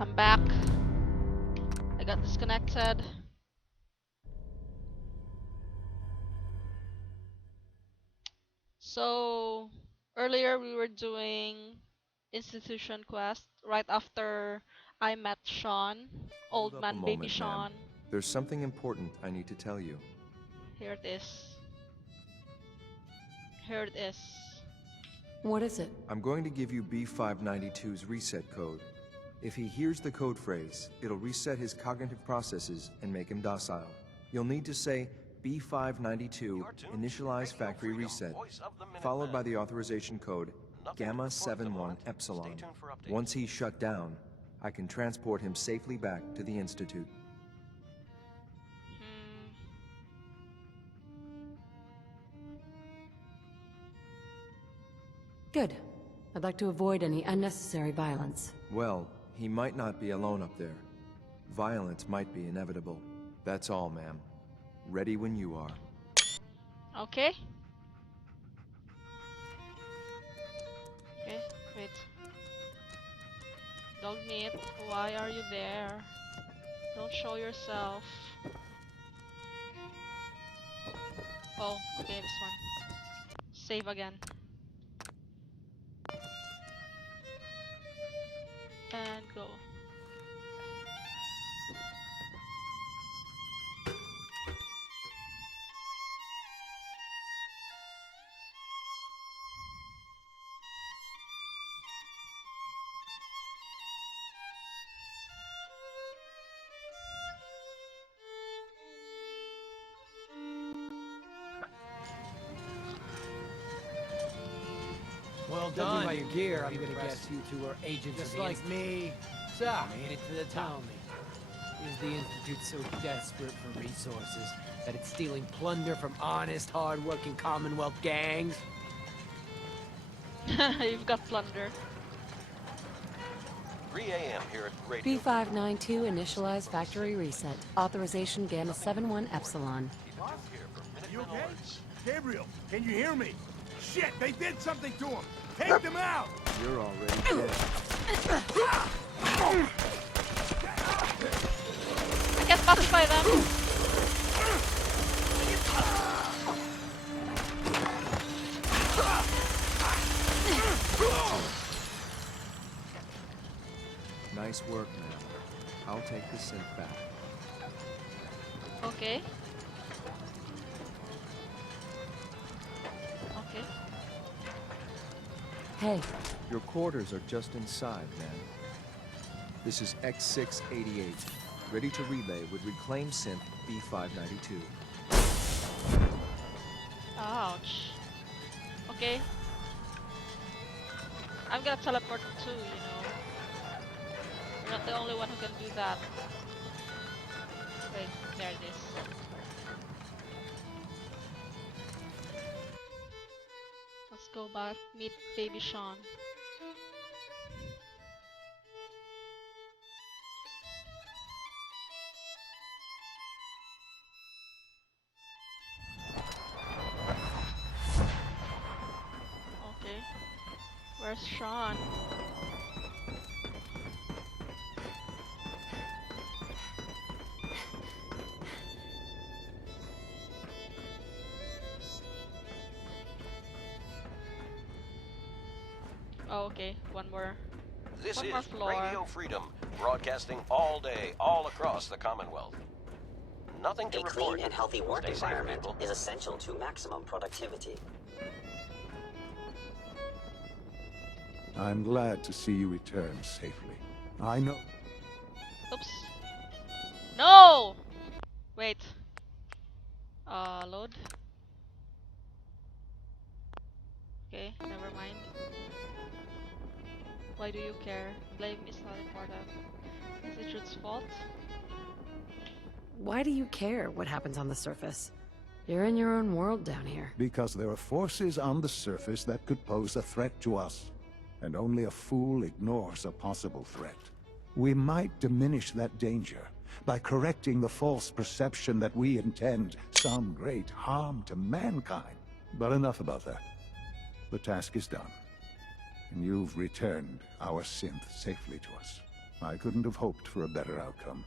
I'm back. I got disconnected. So earlier we were doing institution quest right after I met Sean, Hold old up a man baby moment, ma'am. Sean. There's something important I need to tell you. Here it is. Here it is. What is it? I'm going to give you B592's reset code. If he hears the code phrase, it'll reset his cognitive processes and make him docile. You'll need to say B592 initialize factory reset, followed by the authorization code Gamma 71 Epsilon. Once he's shut down, I can transport him safely back to the Institute. Good. I'd like to avoid any unnecessary violence. Well, he might not be alone up there. Violence might be inevitable. That's all, ma'am. Ready when you are. Okay. Okay, wait. Dog meat, why are you there? Don't show yourself. Oh, okay, this one. Save again. And go. Well Judging done. by your gear, I'm You're gonna gonna guess guess you two are agents just of the like me. So, Made it to the top. Tell me, is the Institute so desperate for resources that it's stealing plunder from honest, hard-working Commonwealth gangs? You've got plunder. 3 a.m. here at Radio. B592 initialize factory reset. Authorization Gamma 71 Epsilon. You okay? Gabriel, can you hear me? Shit, they did something to him! Take them out! You're already dead. I can't pacify them. Nice work, ma'am. I'll take the synth back. Okay. Okay. Hey, Your quarters are just inside, ma'am. This is X688, ready to relay with reclaimed synth B592. Ouch. Okay. I'm gonna teleport too, you know. You're not the only one who can do that. Wait, there it is. Let's go back, meet baby Sean. Okay. Where's Sean? Oh, okay. One more. This One is more floor. Radio Freedom, broadcasting all day, all across the Commonwealth. Nothing to A report. clean and healthy work Stay safe, environment people. is essential to maximum productivity. I'm glad to see you return safely. I know. Oops. No! Wait. Load. Okay, never mind. Why do you care? Blame is not important. Is it Ruth's fault? why do you care what happens on the surface? You're in your own world down here. Because there are forces on the surface that could pose a threat to us. And only a fool ignores a possible threat. We might diminish that danger by correcting the false perception that we intend some great harm to mankind. But enough about that. The task is done. And you've returned our synth safely to us. I couldn't have hoped for a better outcome.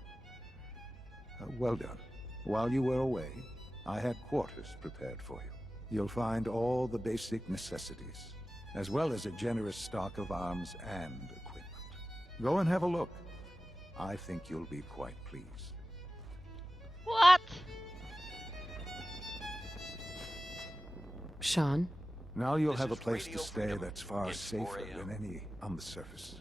Well done. While you were away, I had quarters prepared for you. You'll find all the basic necessities, as well as a generous stock of arms and equipment. Go and have a look. I think you'll be quite pleased. What? Sean? Now you'll This have a is place to Radio stay Freedom. that's far It's 4 safer a.m. than any on the surface.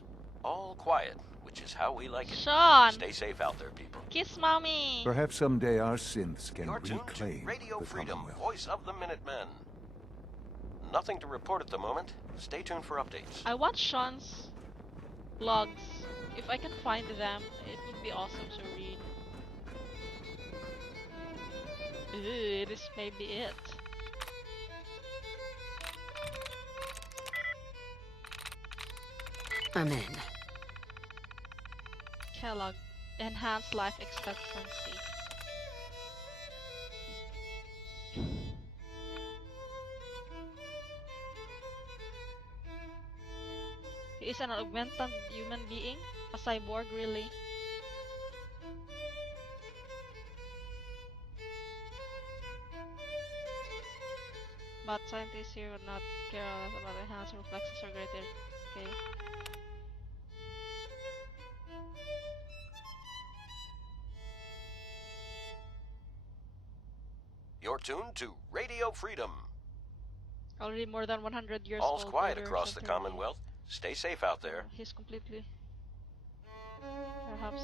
All quiet, which is how we like it. Sean! Stay safe out there, people. Kiss mommy! Perhaps someday our synths can You're tuned to reclaim Radio the Freedom, Commonwealth. voice of the Minutemen. Nothing to report at the moment. Stay tuned for updates. I watched Sean's vlogs. If I can find them, it would be awesome to read. Ooh, this may be it. I'm in. Kellogg, enhanced life expectancy. He is an augmented human being? A cyborg, really? But scientists here would not care about enhanced reflexes or greater. Okay. You're tuned to Radio Freedom. Already more than 100 years All's old. quiet older across the than 30. Commonwealth. Stay safe out there. He's completely... Perhaps...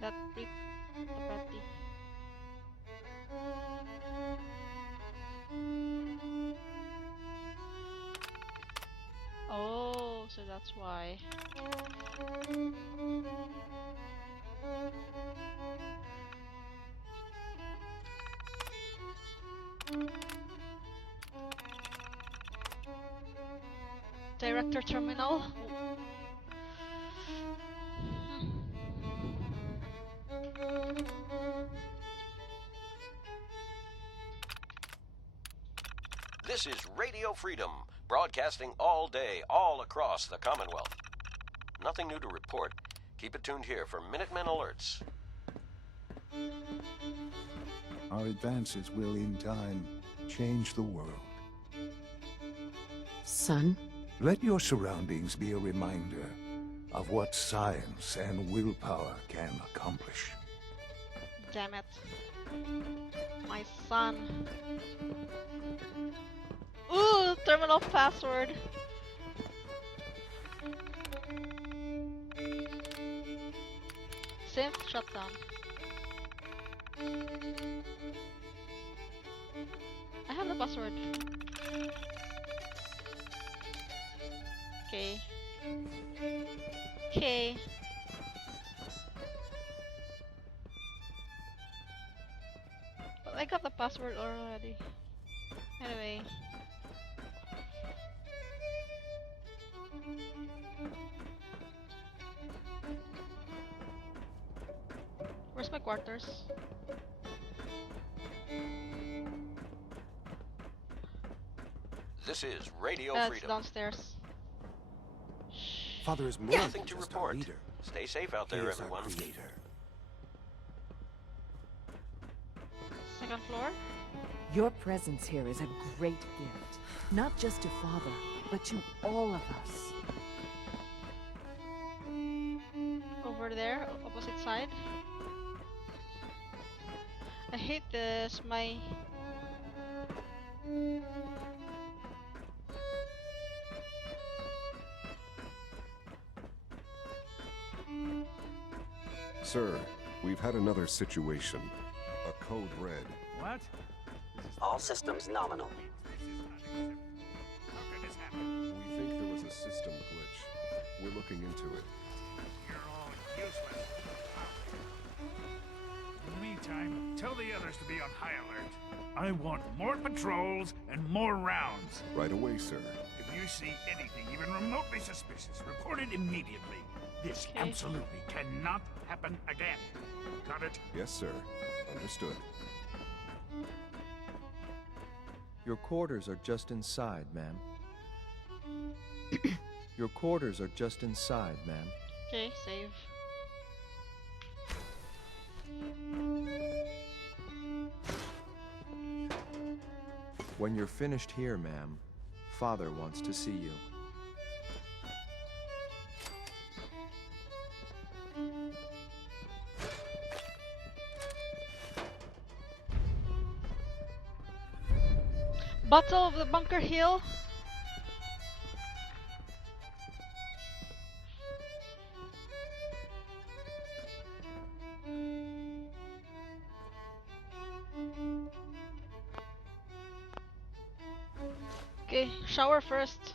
That pretty... Oh, so that's why. Director terminal. This is Radio Freedom, broadcasting all day, all across the Commonwealth. Nothing new to report. Keep it tuned here for Minutemen alerts. Our advances will, in time, change the world. Son? Let your surroundings be a reminder of what science and willpower can accomplish. Damn it. My son. Ooh, terminal password. Synth shutdown. I have the password. Okay. Okay. But I got the password already. Anyway. Where's my quarters? This is Radio It's Freedom. downstairs. Father is more Nothing than to just our report. leader. Stay safe out He there, is our everyone. creator. Second floor? Your presence here is a great gift, not just to Father, but to all of us. Over there, opposite side. I hate this, Sir, we've had another situation. A code red. What? All systems nominal. We think there was a system glitch. We're looking into it. You're all useless. In the meantime, tell the others to be on high alert. I want more patrols and more rounds. Right away, sir. If you see anything even remotely suspicious, report it immediately. This Okay. absolutely cannot happen again. Got it? Yes, sir. Understood. Your quarters are just inside, ma'am. Your quarters are just inside, ma'am. Okay, save. When you're finished here, ma'am, Father wants to see you. Battle of the Bunker Hill. Okay, shower first.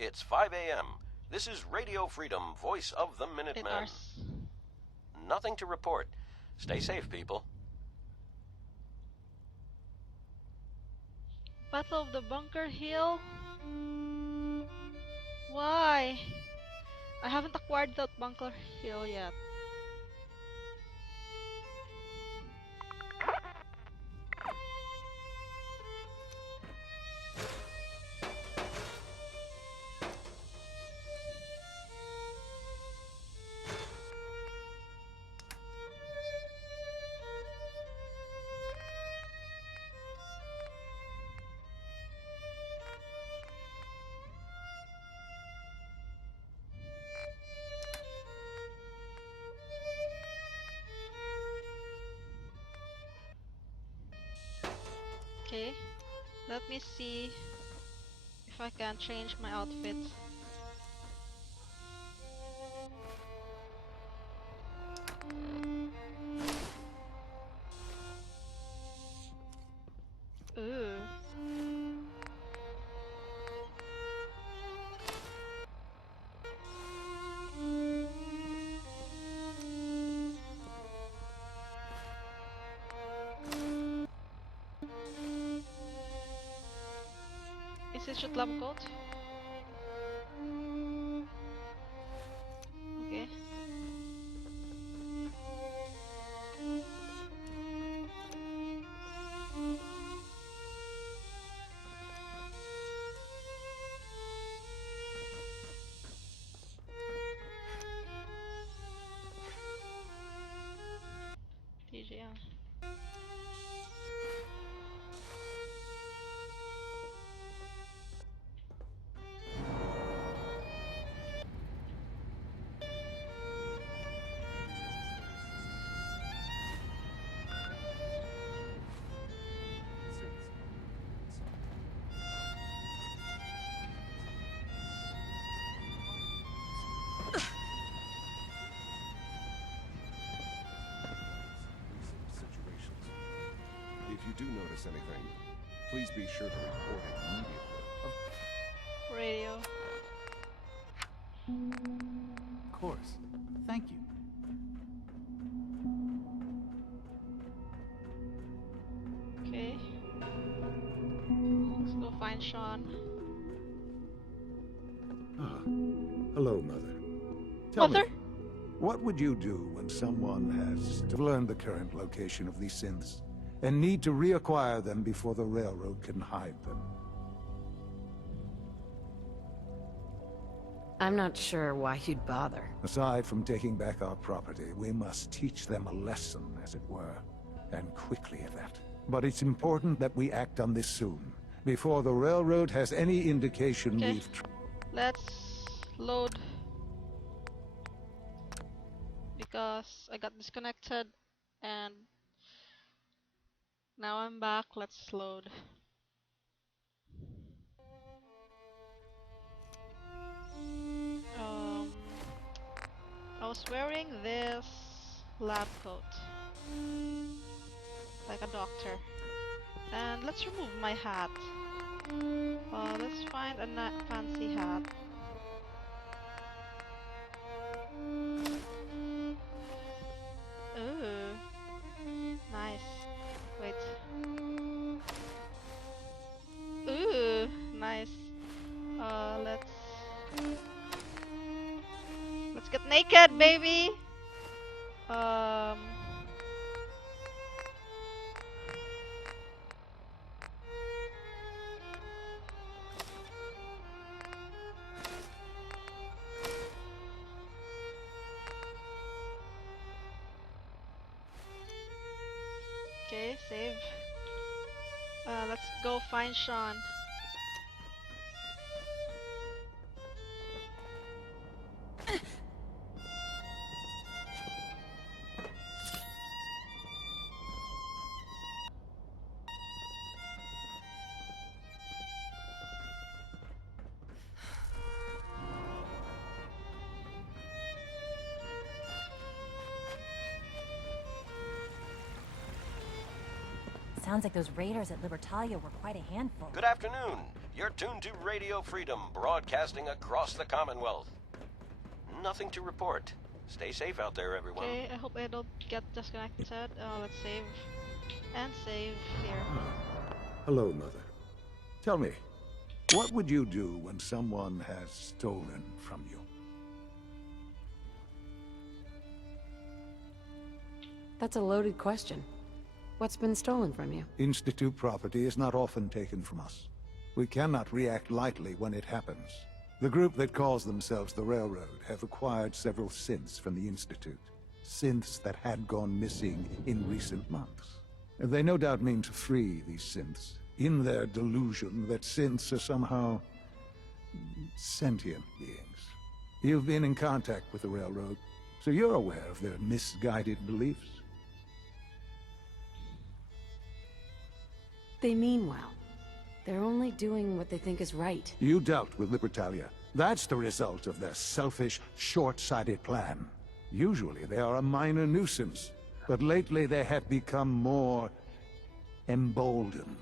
It's 5 a.m. This is Radio Freedom, voice of the 8 Minutemen. hours. Nothing to report. Stay safe, people. Battle of the Bunker Hill. Why? I haven't acquired that Bunker Hill yet. Okay, let me see if I can change my outfit. Ooh. Is it just lab coat? Okay. TGL. Situations. If you do notice anything, please be sure to report it immediately. Radio. Of course. Thank you. Okay. Let's go find Sean. Ah, hello, Mother. Tell Mother? me, what would you do when someone has learned the current location of these synths and need to reacquire them before the railroad can hide them? I'm not sure why you'd bother. Aside from taking back our property, we must teach them a lesson, as it were, and quickly at that. But it's important that we act on this soon, before the railroad has any indication Okay. we've... Let's load. Because I got disconnected and now I'm back. Let's load. I was wearing this lab coat like a doctor. And let's remove my hat. Let's find a fancy hat. Ooh, nice. Wait. Ooh, nice. Let's get naked, baby. Um. Okay, save. Let's go find Sean. Sounds like those raiders at Libertalia were quite a handful. Good afternoon. You're tuned to Radio Freedom, broadcasting across the Commonwealth. Nothing to report. Stay safe out there, everyone. Okay, I hope I don't get disconnected. Let's save. And save here. Hello, Mother. Tell me, what would you do when someone has stolen from you? That's a loaded question. What's been stolen from you? Institute property is not often taken from us. We cannot react lightly when it happens. The group that calls themselves the Railroad have acquired several synths from the Institute. Synths that had gone missing in recent months. They no doubt mean to free these synths, in their delusion that synths are somehow sentient beings. You've been in contact with the Railroad, so you're aware of their misguided beliefs. They mean well. They're only doing what they think is right. You dealt with Libertalia. That's the result of their selfish, short-sighted plan. Usually they are a minor nuisance, but lately they have become more emboldened.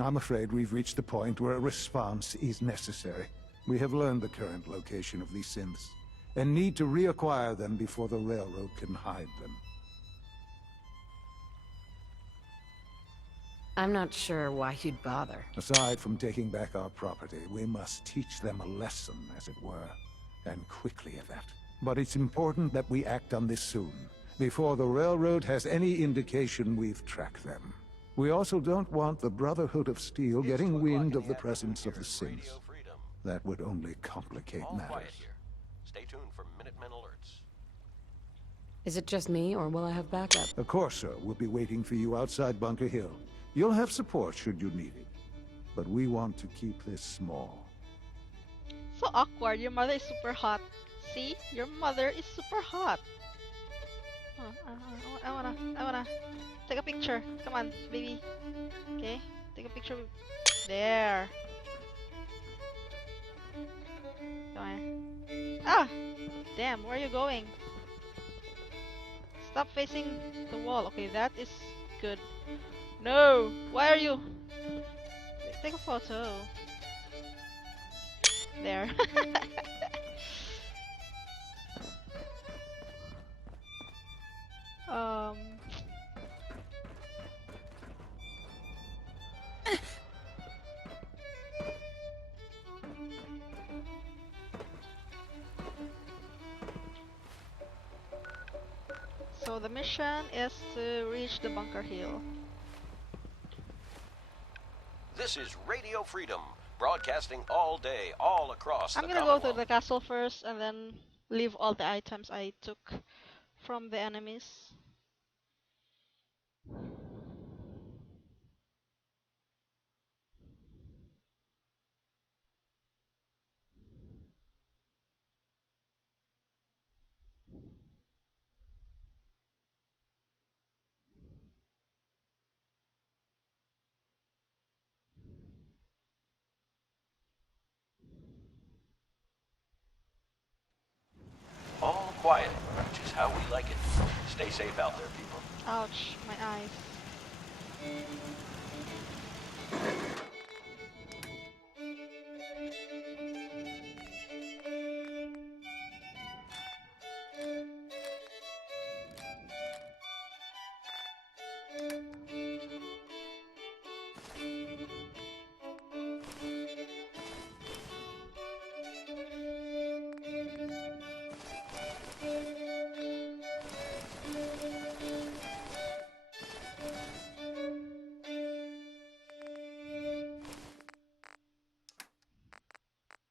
I'm afraid we've reached the point where a response is necessary. We have learned the current location of these synths, and need to reacquire them before the Railroad can hide them. I'm not sure why you'd bother. Aside from taking back our property, we must teach them a lesson, as it were, and quickly at that. But it's important that we act on this soon, before the Railroad has any indication we've tracked them. We also don't want the Brotherhood of Steel getting wind of the presence of the synths. That would only complicate matters. Stay tuned for Minutemen alerts. Is it just me, or will I have backup? Of course, sir. We'll be waiting for you outside Bunker Hill. You'll have support should you need it. But we want to keep this small. So awkward. Your mother is super hot. See? Your mother is super hot. I wanna take a picture. Come on, baby. Okay, take a picture. There. Come on. Ah! Damn, where are you going? Stop facing the wall. Okay, that is good. No! Why are you? Take a photo. There. So the mission is to reach the Bunker Hill. This is Radio Freedom, broadcasting all day, all across I'm the gonna go to Commonwealth. the castle first and then leave all the items I took from the enemies. All quiet, which is how we like it. Stay safe out there, people. Ouch, my eyes.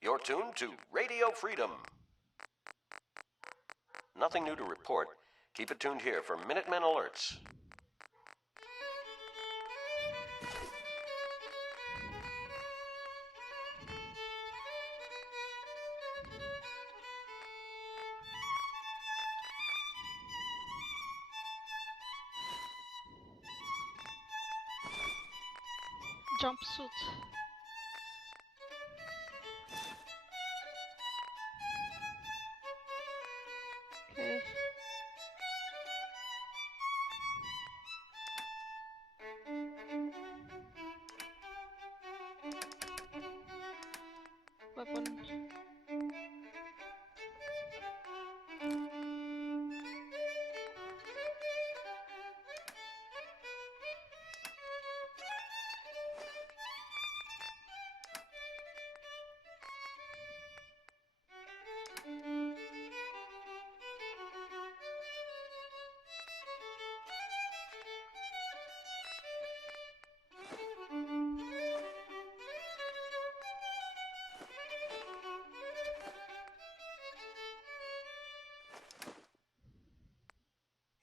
You're tuned to Radio Freedom. Nothing new to report. Keep it tuned here for Minutemen alerts. Jumpsuit. Okay. Weapon.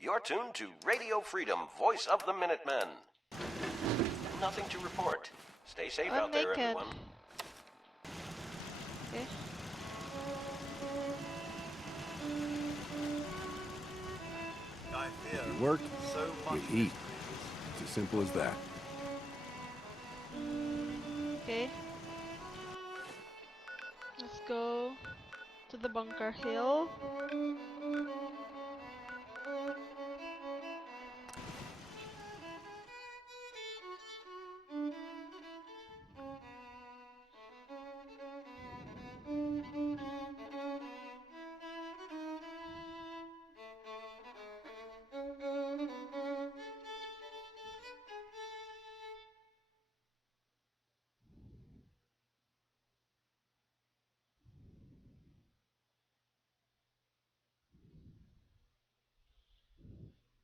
You're tuned to Radio Freedom, voice of the Minutemen. Nothing to report. Stay safe I'm out there, naked. everyone. Okay. You work, you eat. It's as simple as that. Okay. Let's go to the bunker hill.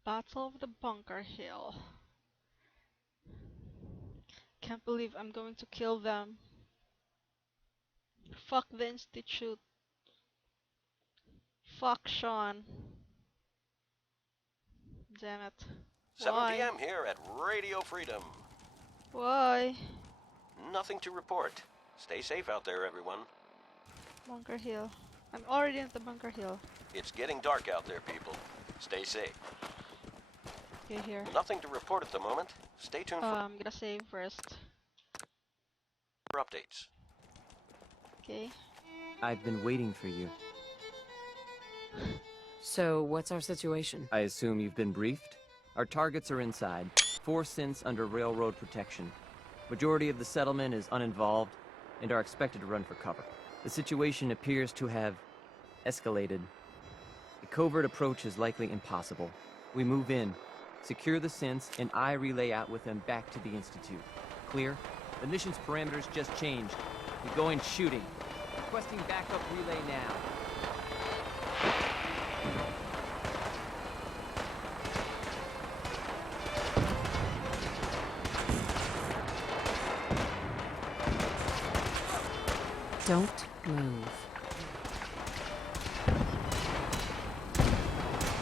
Battle of the Bunker Hill. Can't believe I'm going to kill them. Fuck the Institute. Fuck Sean. Damn it. 7 Why? p.m. here at Radio Freedom. Why? Nothing to report. Stay safe out there, everyone. Bunker Hill. I'm already at the Bunker Hill. It's getting dark out there, people. Stay safe. Okay, here. Nothing to report at the moment. Stay tuned for I'm gonna save first. updates. Okay. I've been waiting for you. So, what's our situation? I assume you've been briefed? Our targets are inside. 4 synths under railroad protection. Majority of the settlement is uninvolved and are expected to run for cover. The situation appears to have escalated. A covert approach is likely impossible. We move in, secure the synths, and I relay out with them back to the Institute. Clear? The mission's parameters just changed. We go in shooting. Requesting backup relay now. Don't move.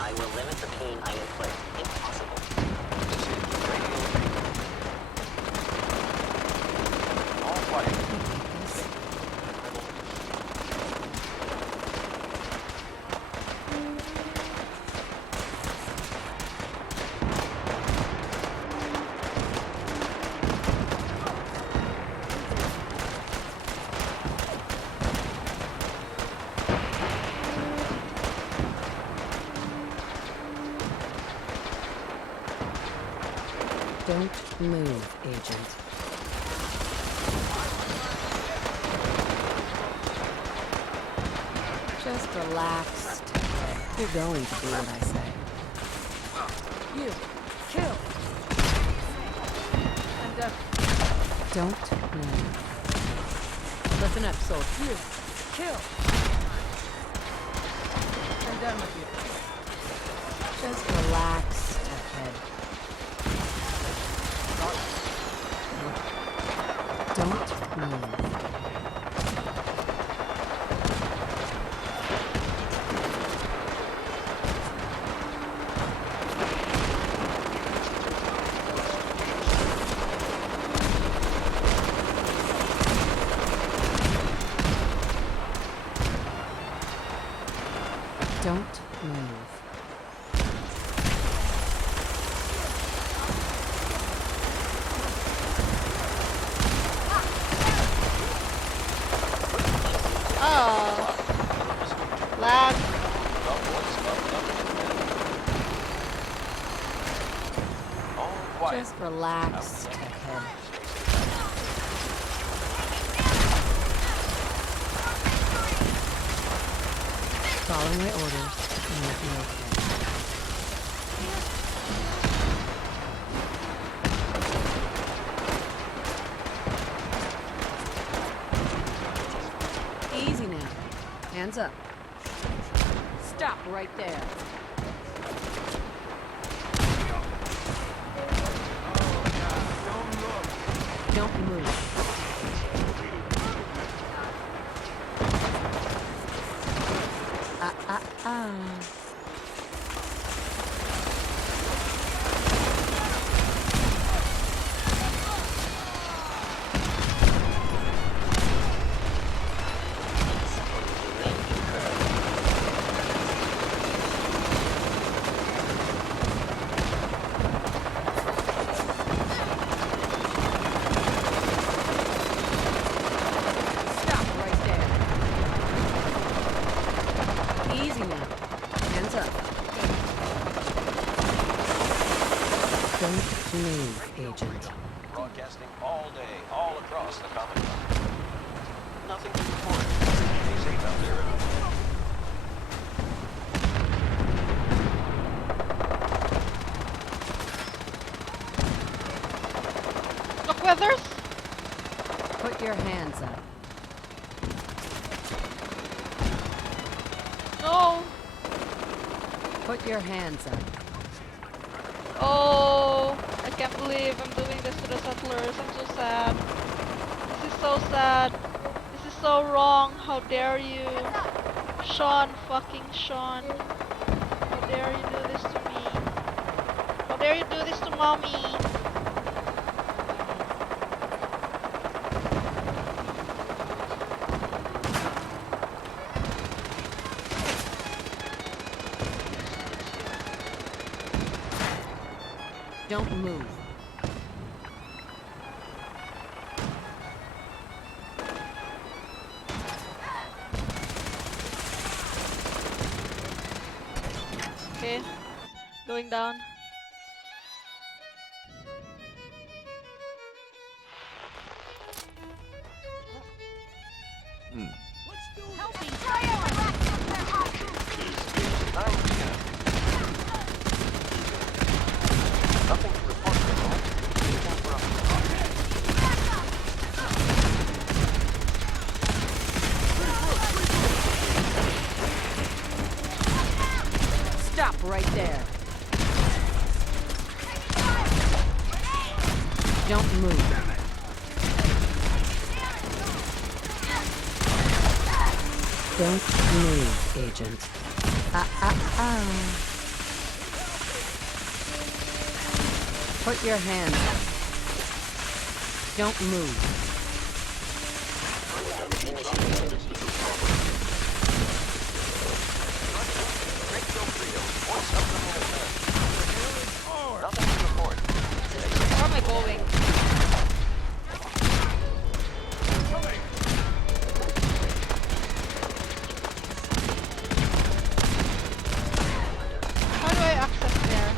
I will limit the pain I inflict, if possible. This is Radio Freedom. All quiet. Don't move, Agent. Just relax. You're going to do what I say. You. Kill. And, don't move. Listen up, soldier. You. Kill. I'm done with you. Just relax, ahead. Don't move. Don't move. Oh. Lag. Just relax, ahead. Follow my orders, and you'll be okay. Easy now. Hands up. Stop right there. Don't move. Don't move, Agent. Broadcasting all day, all across the Commonwealth. Nothing to report. Stay safe out there, everyone. Look, Weathers! Put your hands up. No! Put your hands up. Oh, I can't believe I'm doing this to the settlers. I'm so sad. This is so sad. This is so wrong. How dare you? Sean, fucking Sean. How dare you do this to me? How dare you do this to mommy? Don't move. Okay, going down. Nothing to report at the moment. Stop right there. Don't move. Don't move, Agent. Put your hands up. Don't move. Nothing to report. Where am I going? How do I access there?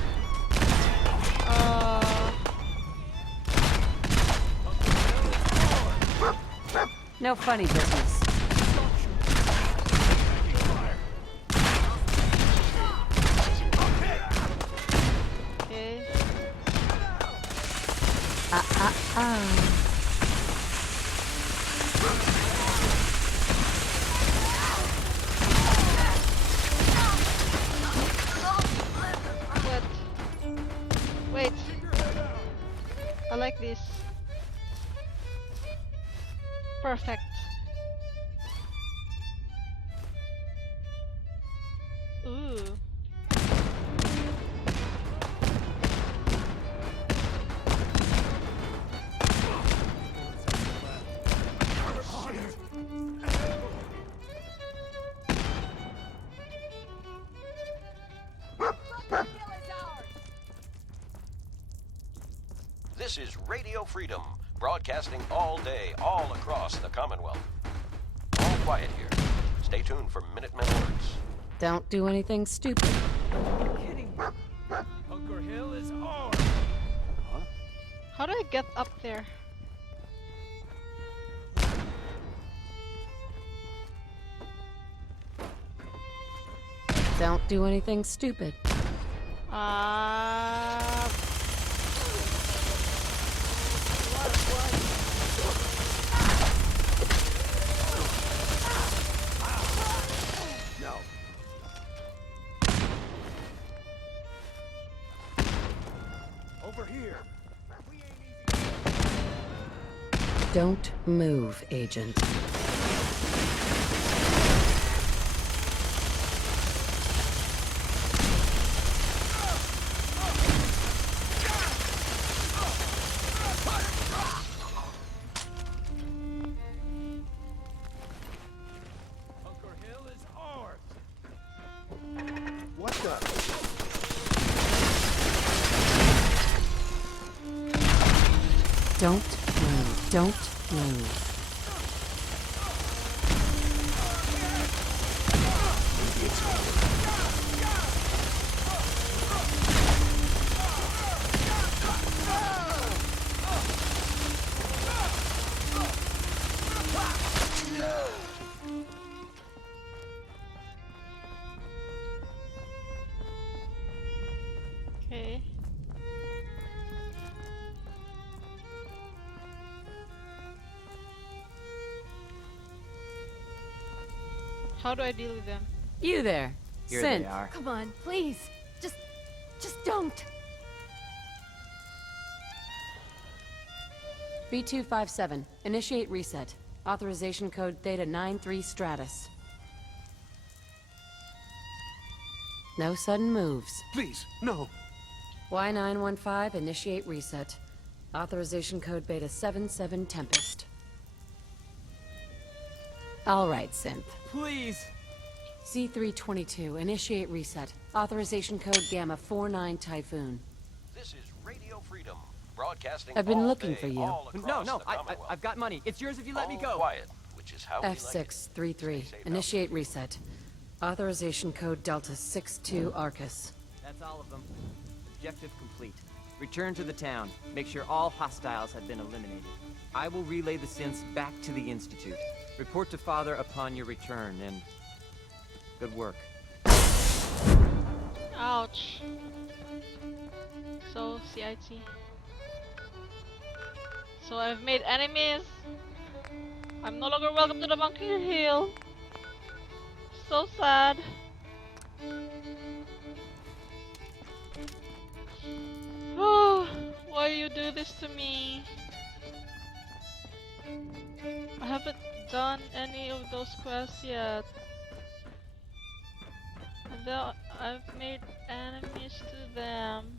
No funny business. Okay. What? Wait. I like this. Perfect. Ooh. This is Radio Freedom, broadcasting all day, all across the Commonwealth. All quiet here. Stay tuned for Minutemen alerts. Don't do anything stupid. Bunker Hill is ours. How do I get up there? Don't do anything stupid. No. Over here. Don't move, Agent. Bunker Hill is ours. What the? Don't move. Don't move. Okay. How do I deal with them? You there. Here Synth. they are. Come on, please. Just don't. B257. Initiate reset. Authorization code Theta 93 Stratus. No sudden moves. Please, no. Y915, initiate reset. Authorization code Beta 77 Tempest. All right, Synth. Please. C322, initiate reset. Authorization code Gamma 49 Typhoon. This is Radio Freedom, broadcasting I've been all looking day, for you. all No, across no, the Commonwealth. I've got money. It's yours if you let me All go. quiet, which is how we like it. F633, Stay safe out initiate reset. Authorization code Delta 62 Arcus. That's all of them. Objective complete. Return to the town. Make sure all hostiles have been eliminated. I will relay the synths back to the Institute. Report to Father upon your return, and good work. Ouch. So, CIT. So I've made enemies. I'm no longer welcome to the Bunker Hill. So sad. Oh, why you do this to me? I haven't done any of those quests yet. And then I've made enemies to them.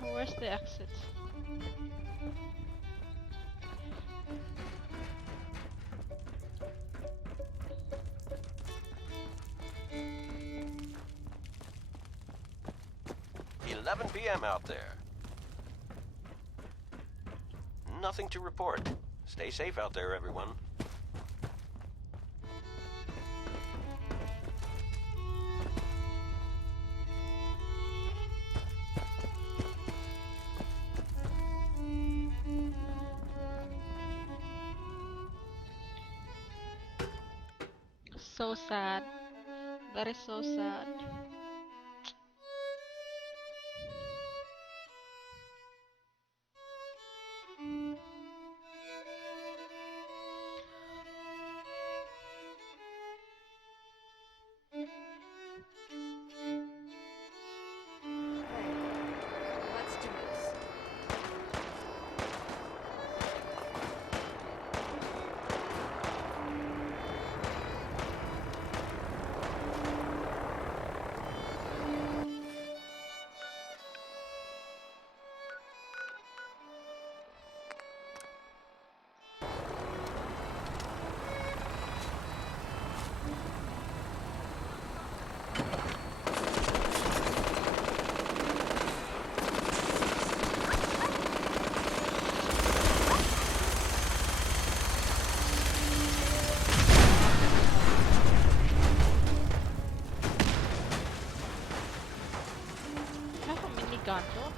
Where's the exit? $11 p.m. out there. Nothing to report. Stay safe out there, everyone. So sad. That is so sad. Let's do this. I have a minigun, don't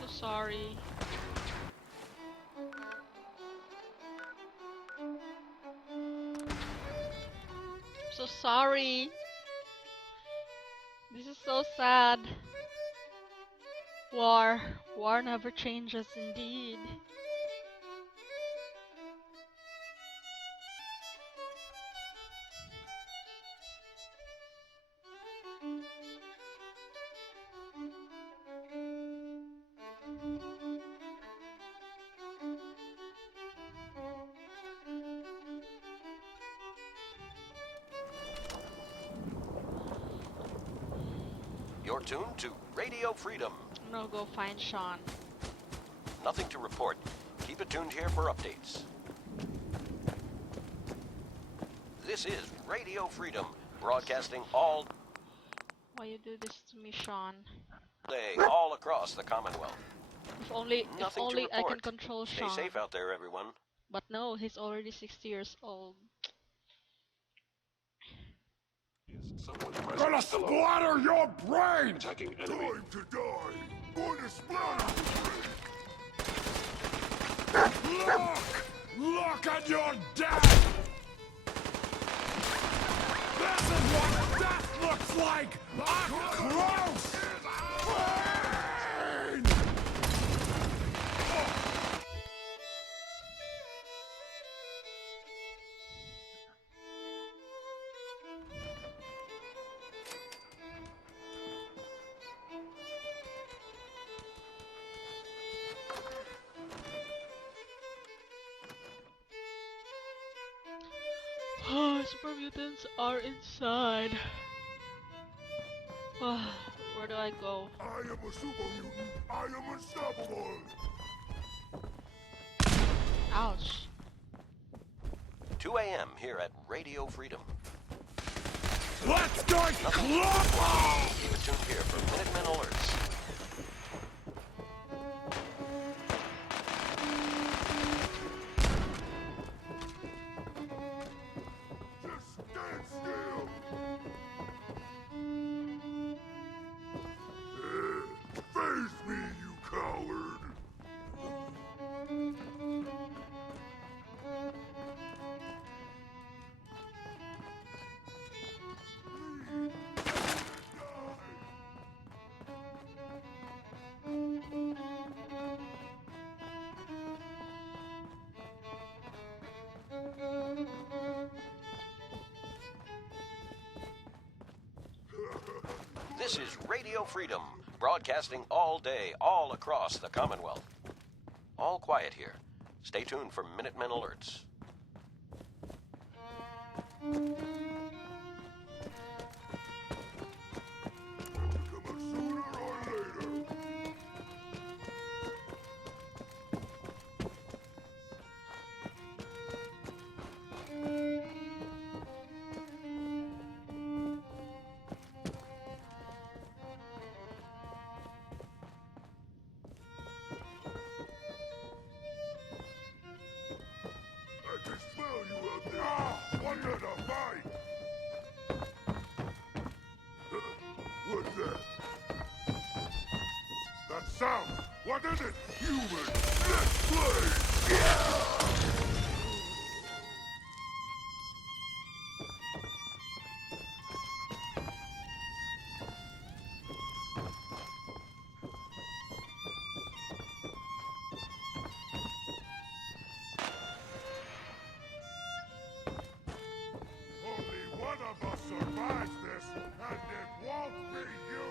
so sorry. So sorry. This is so sad. War. War never changes indeed. You're tuned to Radio Freedom. I'm gonna go find Sean. Nothing to report. Keep it tuned here for updates. This is Radio Freedom, broadcasting all Why you do this to me, Sean? day, all across the Commonwealth. If only Nothing to I can report. control Stay Sean. safe out there, everyone. But no, he's already 60 years old. Gonna splatter your brain! Attacking enemy. Time to die. Going to splatter the Look! Look at your death! This is what death looks like! Up close! Pain! Super mutants are inside. Where do I go? I am a super mutant. I am unstoppable. Ouch. 2 a.m. here at Radio Freedom. Let's get close! Keep it tuned here for Minutemen alerts. Just stand still. Face me, you coward. This is Radio Freedom, broadcasting all day, all across the Commonwealth. All quiet here. Stay tuned for Minutemen alerts. Come sooner or later. Wonder to fight! What's that? That sound! What is it? Human! Let's play! Yeah! Only one of us survives this, and it won't be you!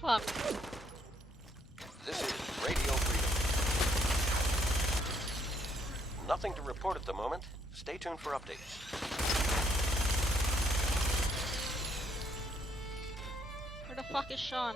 Fuck. This is Radio Freedom. Nothing to report at the moment. Stay tuned for updates. Where the fuck is Sean?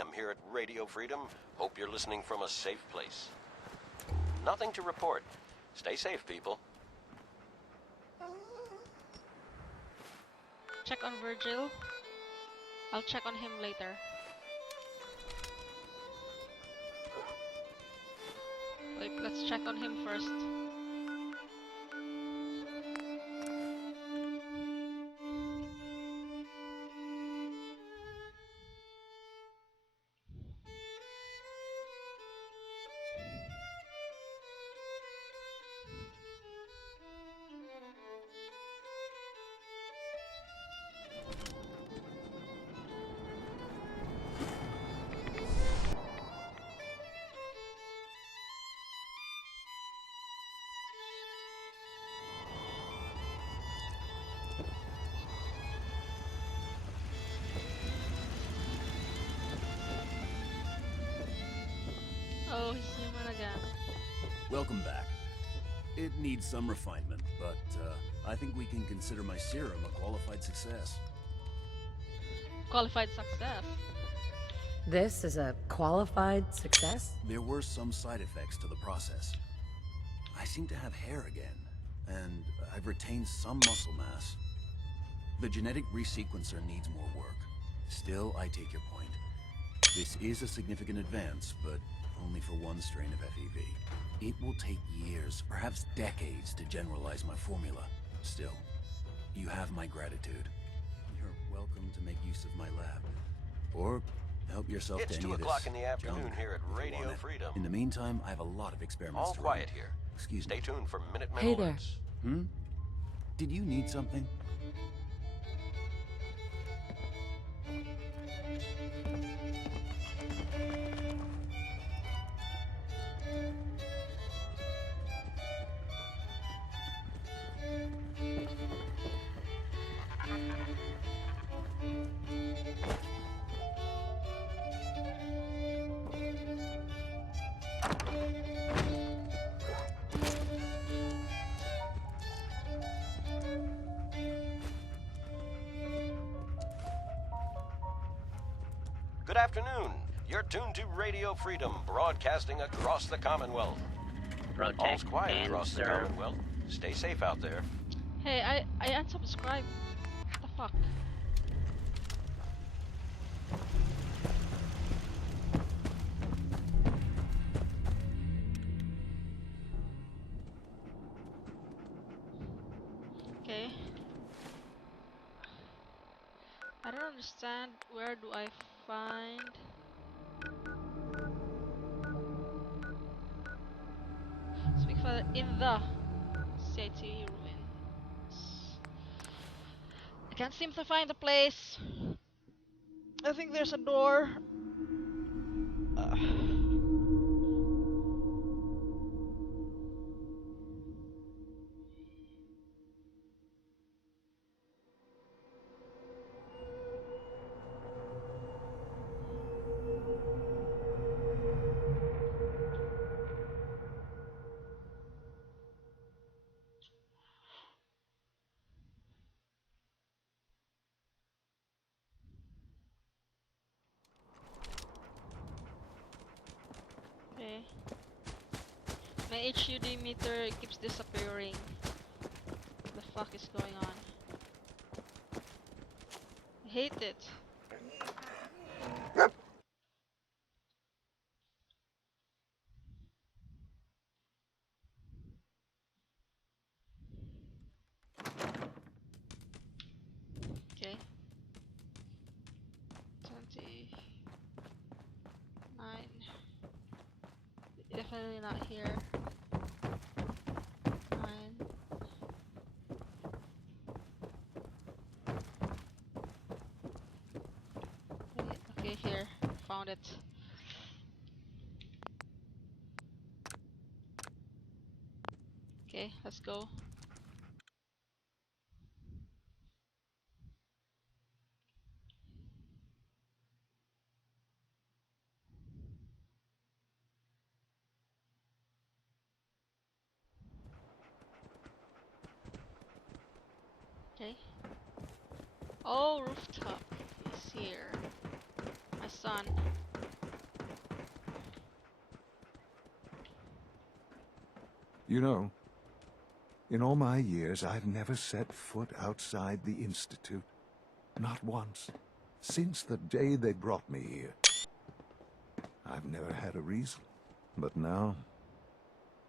AM here at Radio Freedom. Hope you're listening from a safe place. Nothing to report. Stay safe, people. Check on Virgil. I'll check on him later. Wait, let's check on him first. Oh, he's human again. Welcome back. It needs some refinement, but I think we can consider my serum a qualified success. Qualified success. This is a qualified success? There were some side effects to the process. I seem to have hair again, and I've retained some muscle mass. The genetic resequencer needs more work. Still, I take your point. This is a significant advance, but only for one strain of FEV. It will take years, perhaps decades, to generalize my formula. Still, you have my gratitude. You're welcome to make use of my lab. Or help yourself It's to 2 any of this o'clock in the afternoon junk, here at if you Radio want it. Freedom. In the meantime, I have a lot of experiments All to quiet run. here. Excuse me. Stay tuned for Minutemen Hey there. alerts. Hmm? Did you need something? Good afternoon. You're tuned to Radio Freedom, broadcasting across the Commonwealth. All's quiet across the Commonwealth. Stay safe out there. Hey, I unsubscribed. What the fuck? Okay. I don't understand. Where do I find? Speak further in the city ruins. I can't seem to find the place. I think there's a door. Okay. My HUD meter keeps disappearing. What the fuck is going on? I hate it. Okay. 29. Definitely not here. 9. Okay, here. Found it. Okay, let's go. Okay. Oh, rooftop is here. My son. You know, in all my years, I've never set foot outside the Institute. Not once. Since the day they brought me here. I've never had a reason. But now,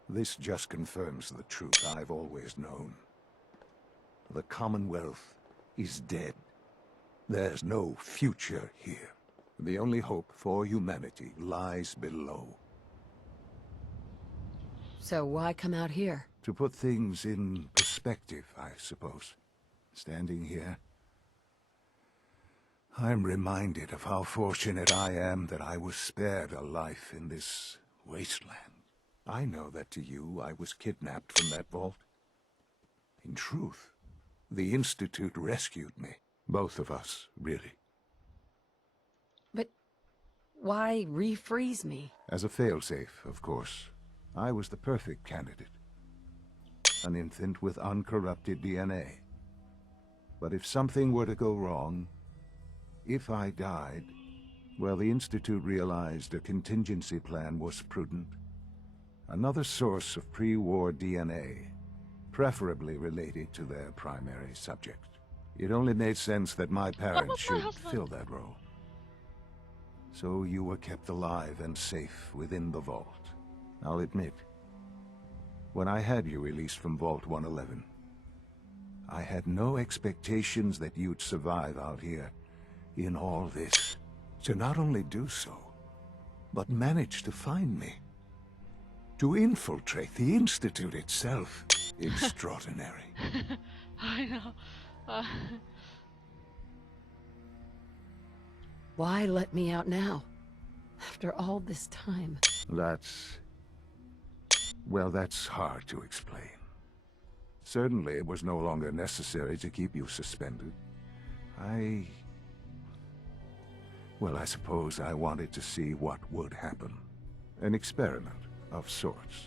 this just confirms the truth I've always known. The Commonwealth is dead. There's no future here. The only hope for humanity lies below. So why come out here? To put things in perspective, I suppose. Standing here, I'm reminded of how fortunate I am that I was spared a life in this wasteland. I know that to you, I was kidnapped from that vault. In truth, the Institute rescued me. Both of us, really. But why refreeze me? As a failsafe, of course. I was the perfect candidate. An infant with uncorrupted DNA. But if something were to go wrong, if I died, well, the Institute realized a contingency plan was prudent. Another source of pre-war DNA, preferably related to their primary subject. It only made sense that my parents should fill that role. So you were kept alive and safe within the vault. I'll admit, when I had you released from Vault 111, I had no expectations that you'd survive out here in all this. To not only do so, but manage to find me. To infiltrate the Institute itself. Extraordinary. I know. Why let me out now? After all this time. Well, that's hard to explain. Certainly it was no longer necessary to keep you suspended. Well, I suppose I wanted to see what would happen. An experiment of sorts.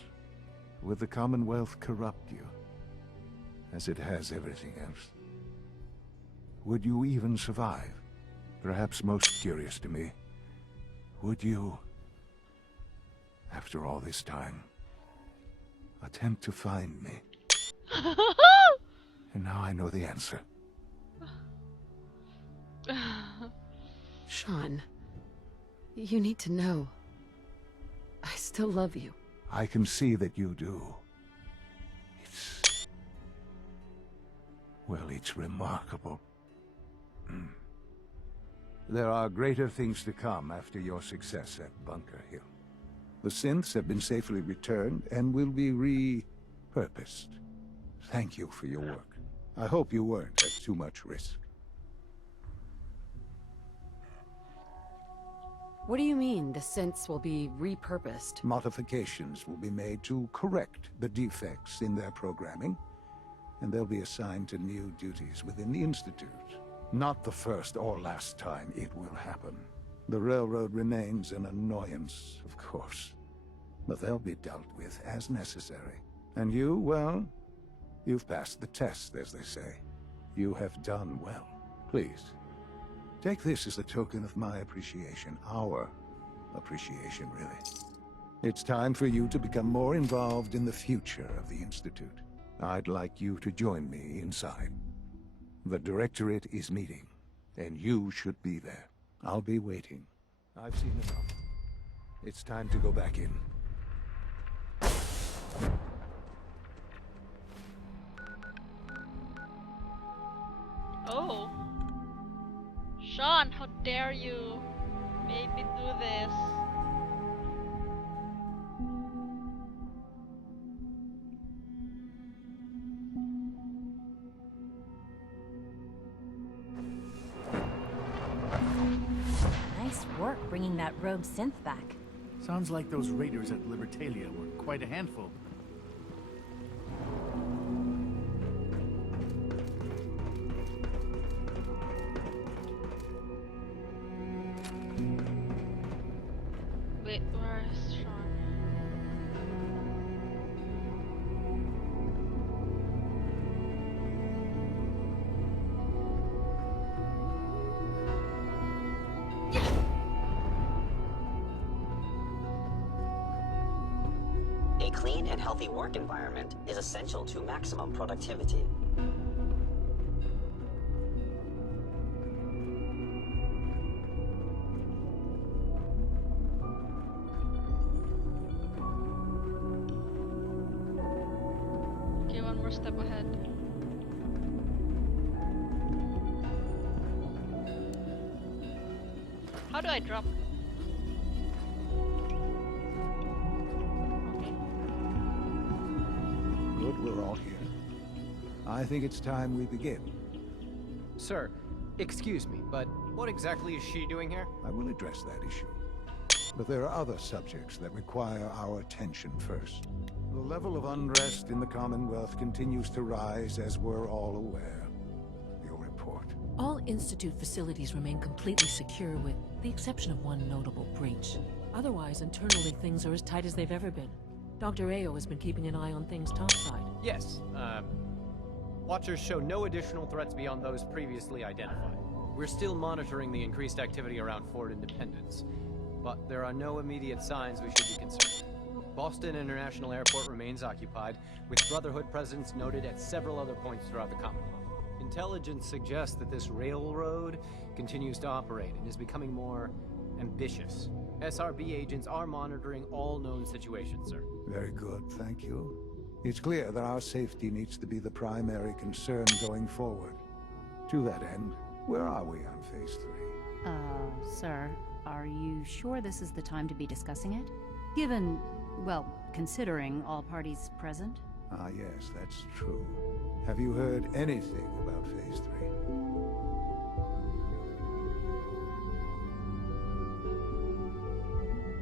Would the Commonwealth corrupt you, as it has everything else? Would you even survive? Perhaps most curious to me, would you, after all this time, attempt to find me? And now I know the answer. Sean, you need to know. I still love you. I can see that you do. Well, it's remarkable. There are greater things to come after your success at Bunker Hill. The synths have been safely returned and will be repurposed. Thank you for your work. I hope you weren't at too much risk. What do you mean, the synths will be repurposed? Modifications will be made to correct the defects in their programming, and they'll be assigned to new duties within the Institute. Not the first or last time it will happen. The Railroad remains an annoyance, of course, but they'll be dealt with as necessary. And you, well, you've passed the test, as they say. You have done well. Please, take this as a token of my appreciation. Our appreciation, really. It's time for you to become more involved in the future of the Institute. I'd like you to join me inside. The Directorate is meeting, and you should be there. I'll be waiting. I've seen enough. It's time to go back in. Oh. Sean, how dare you make me do this? Nice work bringing that rogue synth back. Sounds like those raiders at Libertalia were quite a handful. Wait, where is Sean? A clean and healthy work environment is essential to maximum productivity. Okay, one more step ahead. How do I drop? Good, we're all here. I think it's time we begin. Sir, excuse me, but what exactly is she doing here? I will address that issue. But there are other subjects that require our attention first. The level of unrest in the Commonwealth continues to rise, as we're all aware. Your report. All Institute facilities remain completely secure with the exception of one notable breach. Otherwise, internally things are as tight as they've ever been. Dr. Ayo has been keeping an eye on things topside. Yes, Watchers show no additional threats beyond those previously identified. We're still monitoring the increased activity around Fort Independence, but there are no immediate signs we should be concerned. Boston International Airport remains occupied, with Brotherhood presence noted at several other points throughout the Commonwealth. Intelligence suggests that this railroad continues to operate and is becoming more ambitious. SRB agents are monitoring all known situations, sir. Very good, thank you. It's clear that our safety needs to be the primary concern going forward. To that end, where are we on Phase 3? Sir, are you sure this is the time to be discussing it? Given, well, considering all parties present? Ah, yes, that's true. Have you heard anything about Phase 3?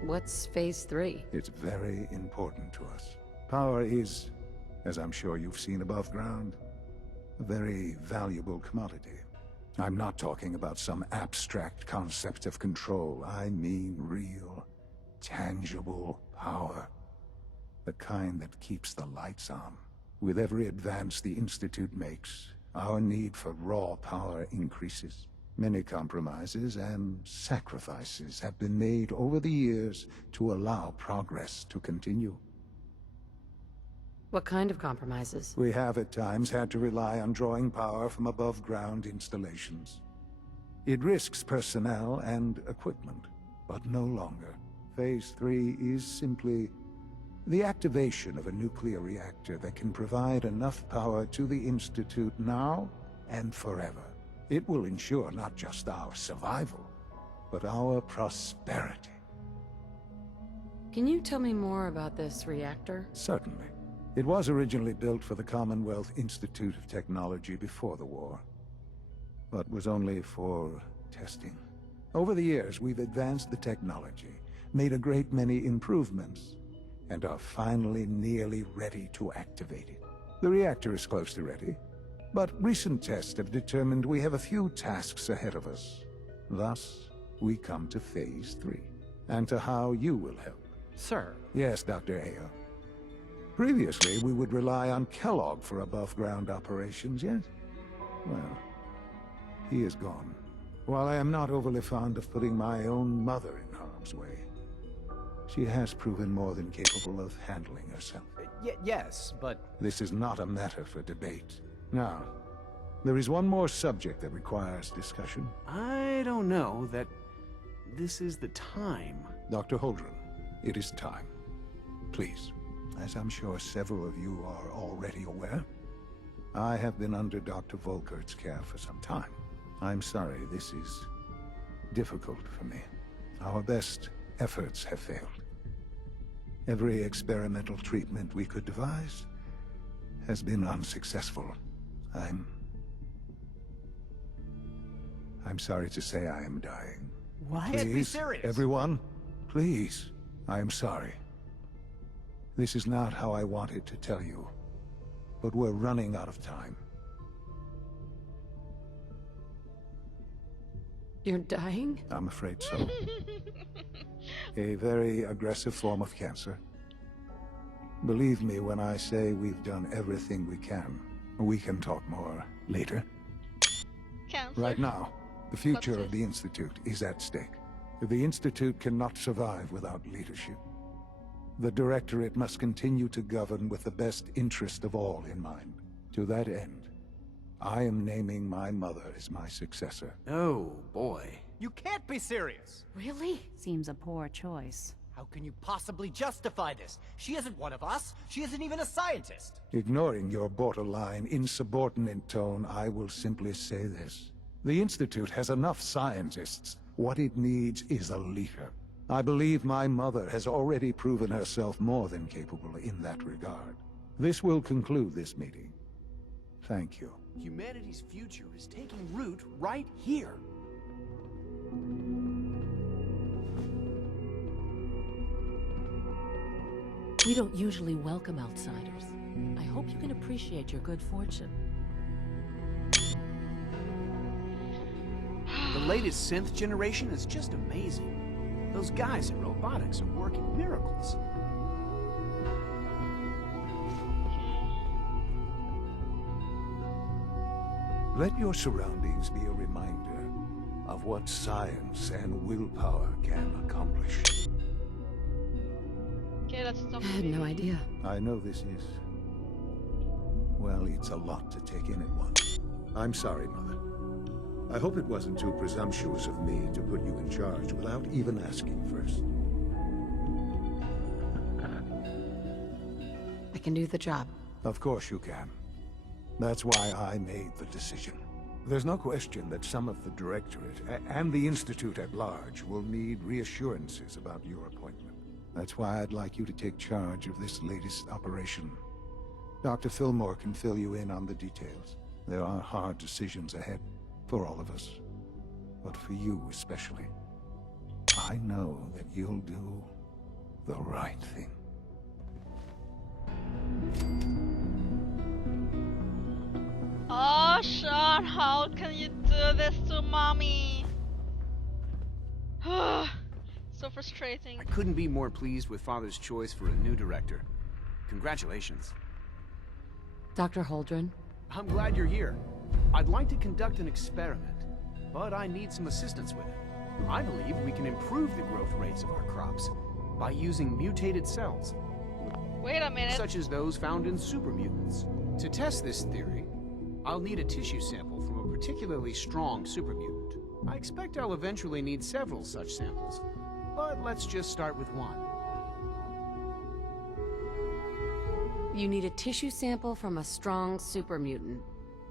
What's Phase 3? It's very important to us. Power is, as I'm sure you've seen above ground, a very valuable commodity. I'm not talking about some abstract concept of control. I mean real, tangible power. The kind that keeps the lights on. With every advance the Institute makes, our need for raw power increases. Many compromises and sacrifices have been made over the years to allow progress to continue. What kind of compromises? We have at times had to rely on drawing power from above-ground installations. It risks personnel and equipment, but no longer. Phase 3 is simply the activation of a nuclear reactor that can provide enough power to the Institute now and forever. It will ensure not just our survival, but our prosperity. Can you tell me more about this reactor? Certainly. It was originally built for the Commonwealth Institute of Technology before the war, but was only for testing. Over the years, we've advanced the technology, made a great many improvements, and are finally nearly ready to activate it. The reactor is close to ready, but recent tests have determined we have a few tasks ahead of us. Thus, we come to Phase 3, and to how you will help. Sir? Yes, Dr. Ayo. Previously, we would rely on Kellogg for above-ground operations, yes? Well, he is gone. While I am not overly fond of putting my own mother in harm's way, she has proven more than capable of handling herself. Yes, but... This is not a matter for debate. Now, there is one more subject that requires discussion. I don't know that this is the time. Dr. Holdren, it is time. Please, as I'm sure several of you are already aware, I have been under Dr. Volkert's care for some time. I'm sorry, this is difficult for me. Our best efforts have failed. Every experimental treatment we could devise has been unsuccessful. I'm sorry to say I am dying. What? Please, Can't be serious. Everyone, please. I am sorry. This is not how I wanted to tell you, but we're running out of time. You're dying? I'm afraid so. A very aggressive form of cancer. Believe me when I say we've done everything we can. We can talk more later. Cancer. Right now, the future of the Institute is at stake. The Institute cannot survive without leadership. The Directorate must continue to govern with the best interest of all in mind. To that end, I am naming my mother as my successor. Oh, boy. You can't be serious! Really? Seems a poor choice. How can you possibly justify this? She isn't one of us. She isn't even a scientist. Ignoring your borderline, insubordinate tone, I will simply say this. The Institute has enough scientists. What it needs is a leader. I believe my mother has already proven herself more than capable in that regard. This will conclude this meeting. Thank you. Humanity's future is taking root right here. We don't usually welcome outsiders. I hope you can appreciate your good fortune. The latest synth generation is just amazing. Those guys in robotics are working miracles. Let your surroundings be a reminder of what science and willpower can accomplish. Okay, let's stop. I had no idea. I know this is... well, it's a lot to take in at once. I'm sorry, Mother. I hope it wasn't too presumptuous of me to put you in charge without even asking first. I can do the job. Of course you can. That's why I made the decision. There's no question that some of the Directorate and the Institute at large will need reassurances about your appointment. That's why I'd like you to take charge of this latest operation. Dr. Fillmore can fill you in on the details. There are hard decisions ahead for all of us, but for you especially. I know that you'll do the right thing. Oh, Sean, how can you do this to mommy? So frustrating. I couldn't be more pleased with Father's choice for a new director. Congratulations. Dr. Holdren? I'm glad you're here. I'd like to conduct an experiment, but I need some assistance with it. I believe we can improve the growth rates of our crops by using mutated cells. Wait a minute. Such as those found in supermutants. To test this theory, I'll need a tissue sample from a particularly strong supermutant. I expect I'll eventually need several such samples, but let's just start with one. You need a tissue sample from a strong supermutant.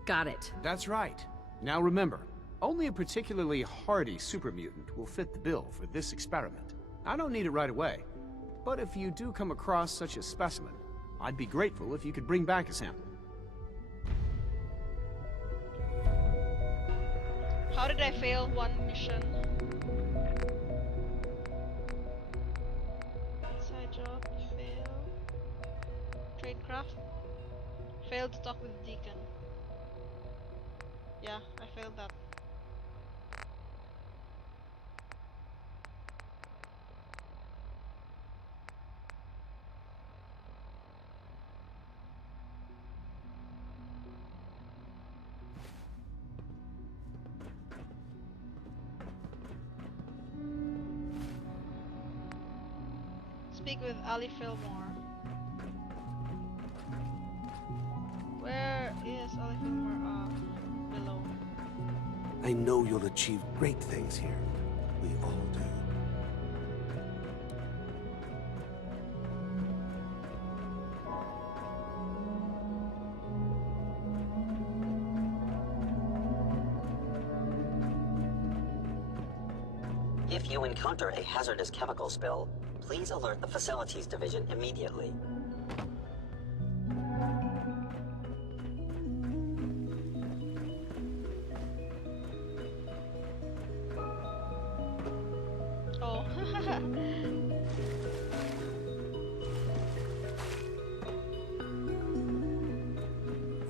Got it. That's right. Now remember, only a particularly hardy supermutant will fit the bill for this experiment. I don't need it right away, but if you do come across such a specimen, I'd be grateful if you could bring back a sample. How did I fail one mission? Inside job, fail. Tradecraft. Failed to talk with Deacon. Yeah, I failed that. Speak with Ali Fillmore. Where is Ali Fillmore? Below. I know you'll achieve great things here. We all do. If you encounter a hazardous chemical spill, please alert the Facilities Division immediately. Oh.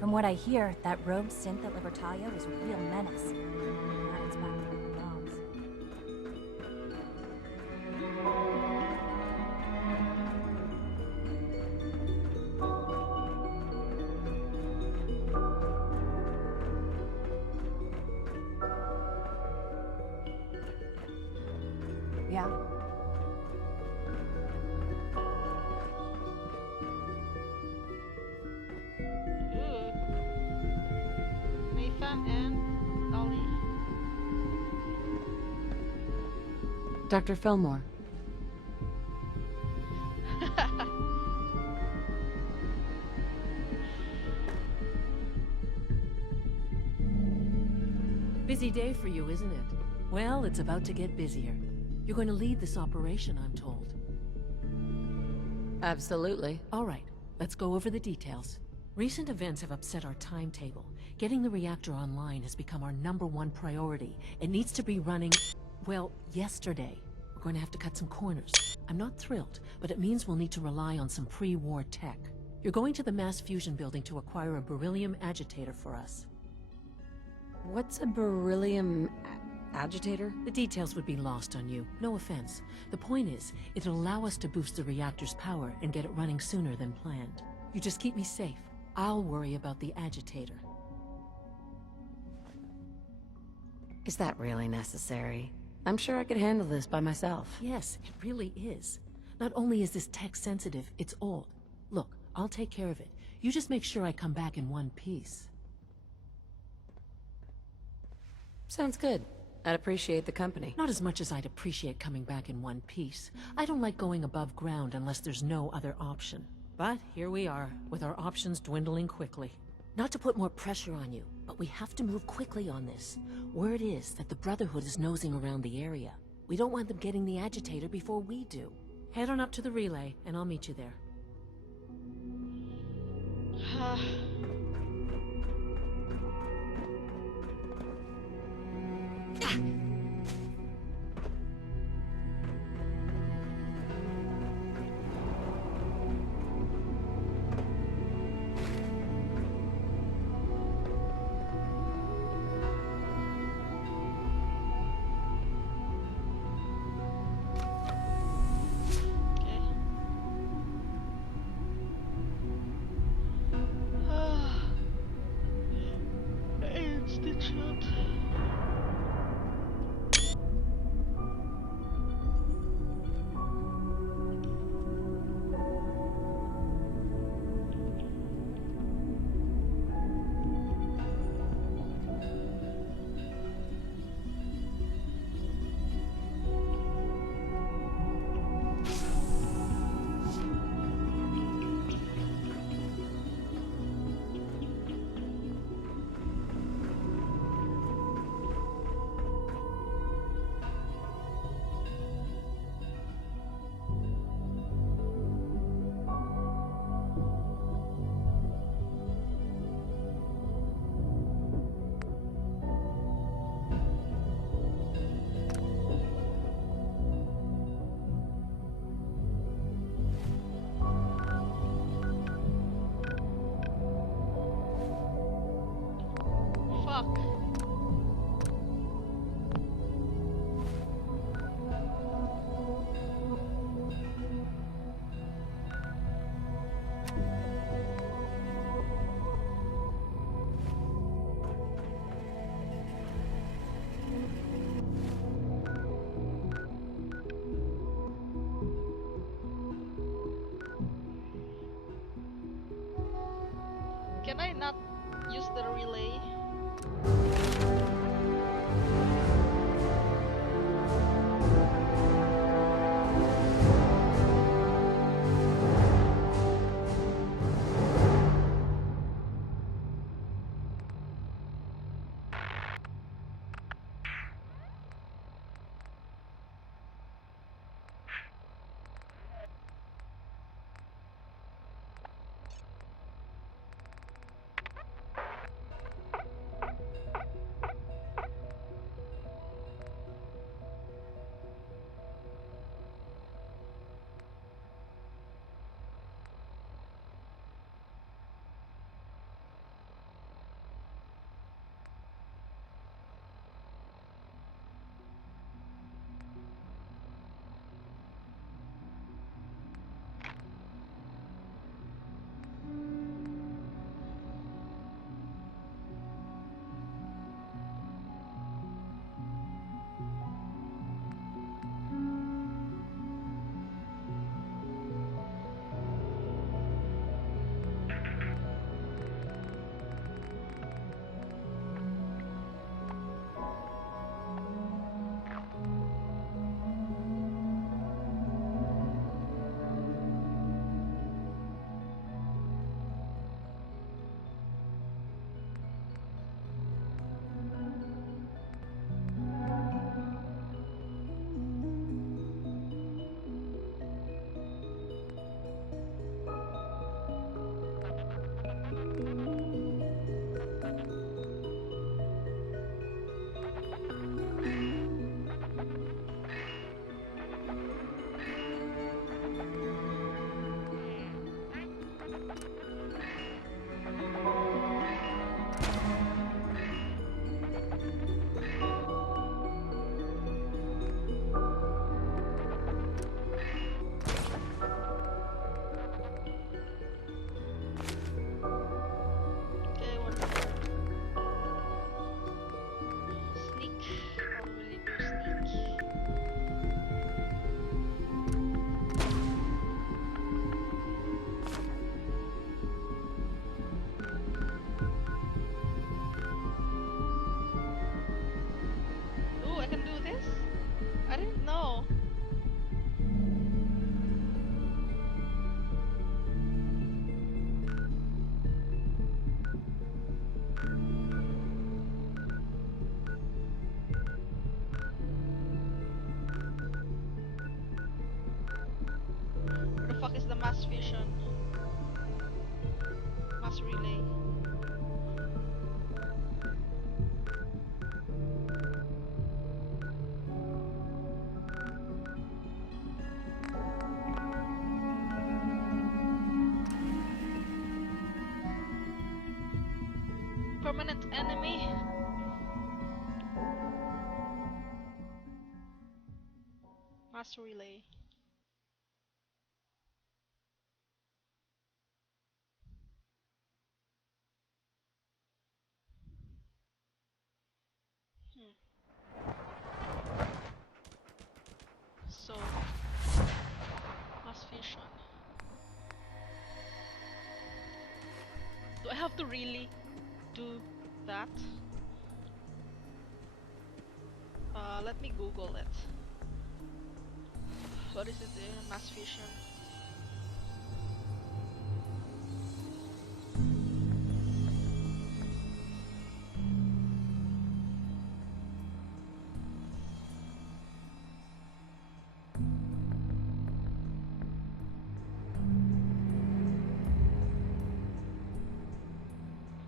From what I hear, that rogue synth at Libertalia was a real menace. Now it's back to where it belongs. Yeah. Ooh. Nathan and Ollie. Dr. Fillmore. Busy day for you, isn't it? Well, it's about to get busier. You're going to lead this operation, I'm told. Absolutely. All right, let's go over the details. Recent events have upset our timetable. Getting the reactor online has become our #1 priority. It needs to be running, well, yesterday. We're going to have to cut some corners. I'm not thrilled, but it means we'll need to rely on some pre-war tech. You're going to the mass fusion building to acquire a beryllium agitator for us. What's a beryllium agitator? The details would be lost on you. No offense. The point is, it'll allow us to boost the reactor's power and get it running sooner than planned. You just keep me safe. I'll worry about the agitator. Is that really necessary? I'm sure I could handle this by myself. Yes, it really is. Not only is this tech sensitive, it's old. Look, I'll take care of it. You just make sure I come back in one piece. Sounds good. I'd appreciate the company. Not as much as I'd appreciate coming back in one piece. I don't like going above ground unless there's no other option. But here we are, with our options dwindling quickly. Not to put more pressure on you, but we have to move quickly on this. Word is that the Brotherhood is nosing around the area. We don't want them getting the agitator before we do. Head on up to the relay, and I'll meet you there. use the relay. Okay, one more. Sneak. Probably do sneak. Ooh, I can do this? I didn't know. Where the fuck is the mass fusion? Mass relay. Permanent enemy. Mass relay. So, mass fusion. Do I have to really do that? Let me Google it. What is it? Mass fusion.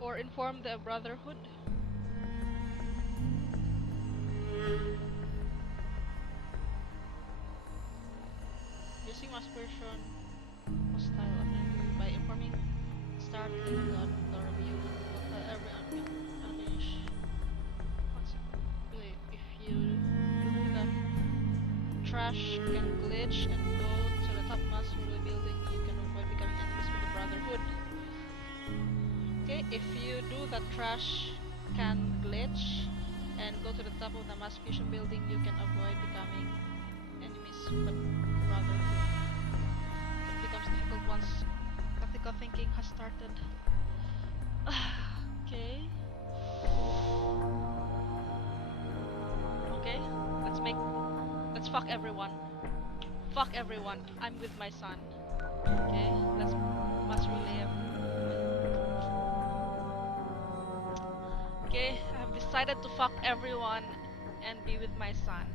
Or inform the Brotherhood. Using mass fusion hostile enemy by informing starting the review of every unfinished. Wait, if you do that, trash can glitch and go to the top mass relay building, you can avoid becoming enemies with the Brotherhood. Okay, if you do that trash can glitch and go to the top of the mass fusion building, you can avoid becoming enemies with the Brotherhood. It becomes difficult once tactical thinking has started. Okay. fuck everyone. Fuck everyone. I'm with my son. Okay, let's must relive. Okay, I have decided to fuck everyone and be with my son.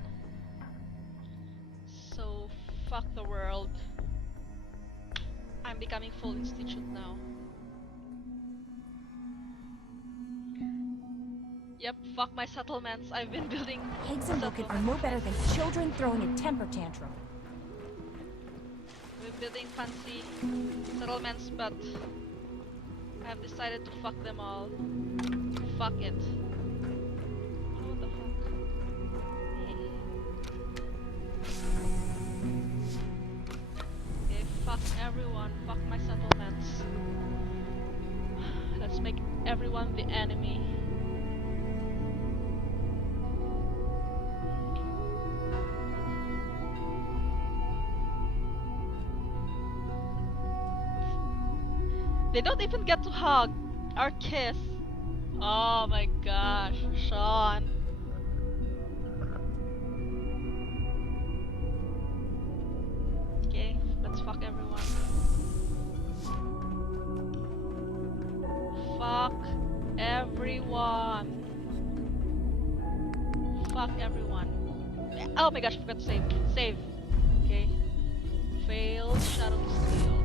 So fuck the world. I'm becoming full institute now. Yep, fuck my settlements. I've been building Pigs and Loken are no better than children throwing a temper tantrum. We're building fancy settlements, but I have decided to fuck them all. Fuck it. Oh, what the fuck? Okay, fuck everyone. Fuck my settlements. Let's make everyone the enemy. They don't even get to hug or kiss. Oh my gosh, Sean. Okay, let's fuck everyone. Fuck everyone. Fuck everyone. Oh my gosh, I forgot to save. Save. Okay. Failed shadow steal.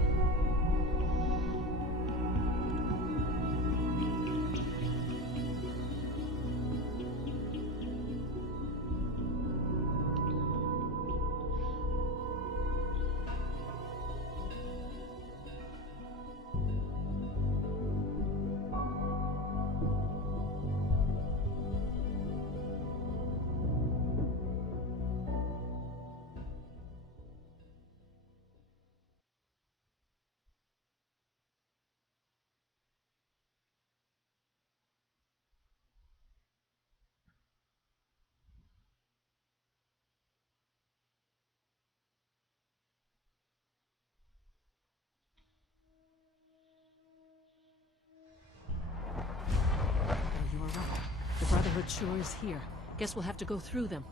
You were right. The Brotherhood sure is here. Guess we'll have to go through them.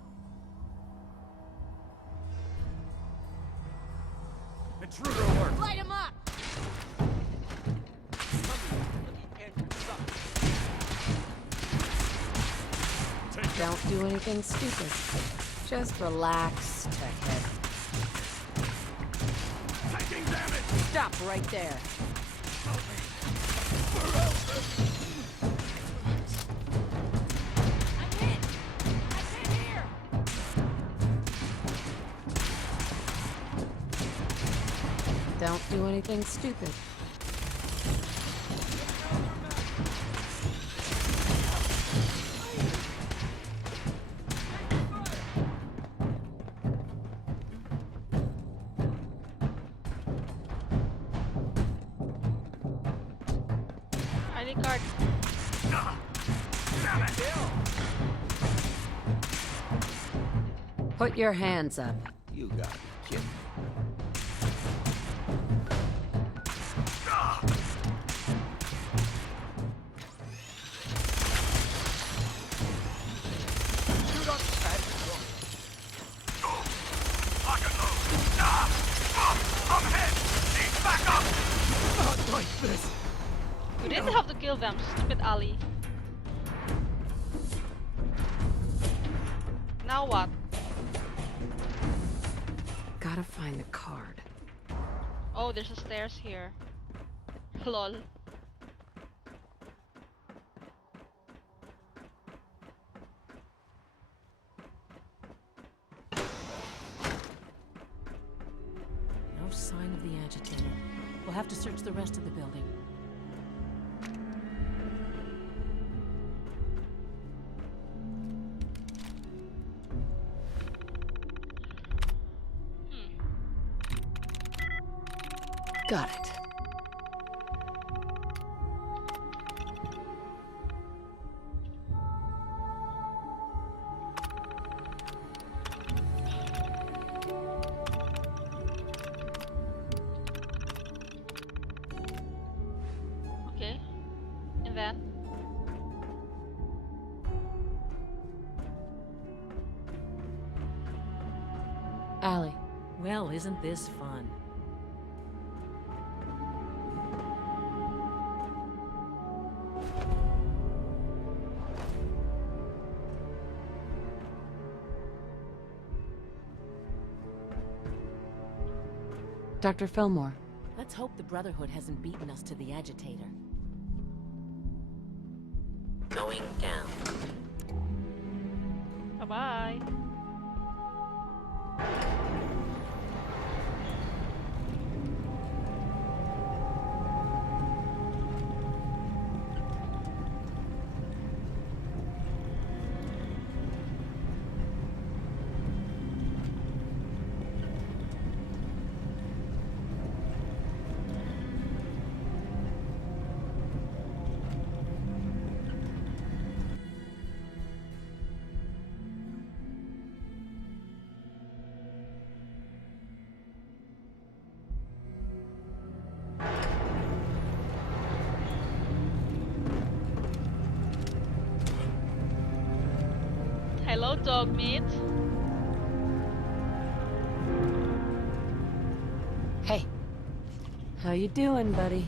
Intruder alert! Light him up! Don't do anything stupid. Just relax, techhead. Taking damage! Stop right there. Don't do anything stupid. ID card. Damn it! Put your hands up. You got me, kid. You didn't have to kill them, stupid Ali. Now what? Gotta find the card. Oh, there's a stairs here. Lol. No sign of the agitator. We'll have to search the rest of the building. Got it. Okay. And then? Well, isn't this fun? Dr. Fillmore. Let's hope the Brotherhood hasn't beaten us to the agitator. Going down. Bye-bye. Hello, dog meat. Hey. How you doing, buddy?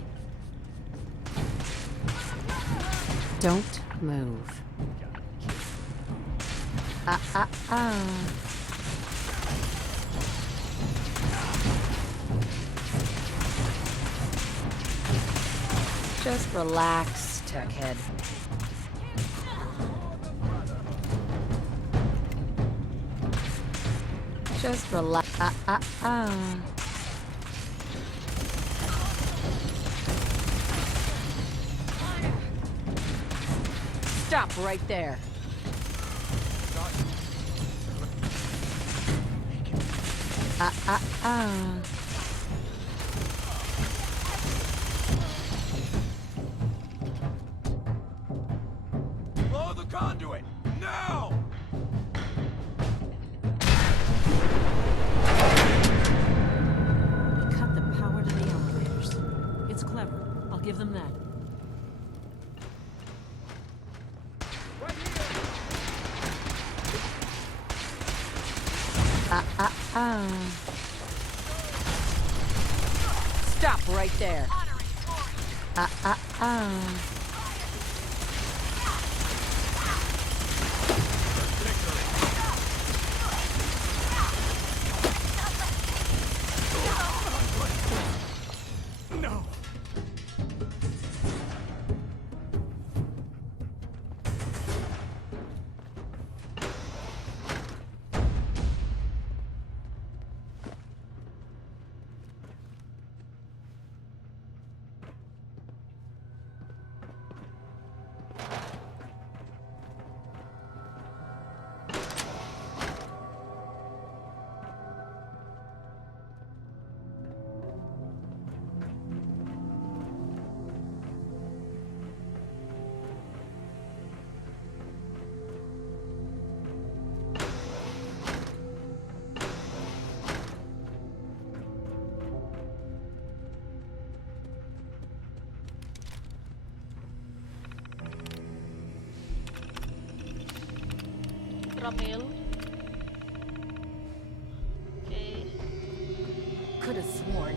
Don't move. Just relax, Tuckhead. Just relax. Stop right there. Blow the conduit! Now! We cut the power to the elevators. It's clever. I'll give them that. Stop right there. No! Ramil. Okay. Could have sworn.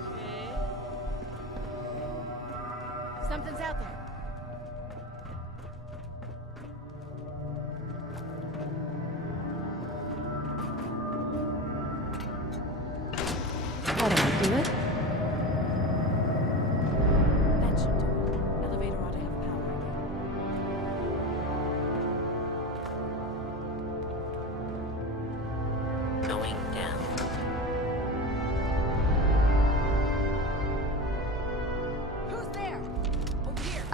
Okay. Something's out there. How do I do it? That should do it. Elevator ought to have power again. Going down. Who's there? Over here.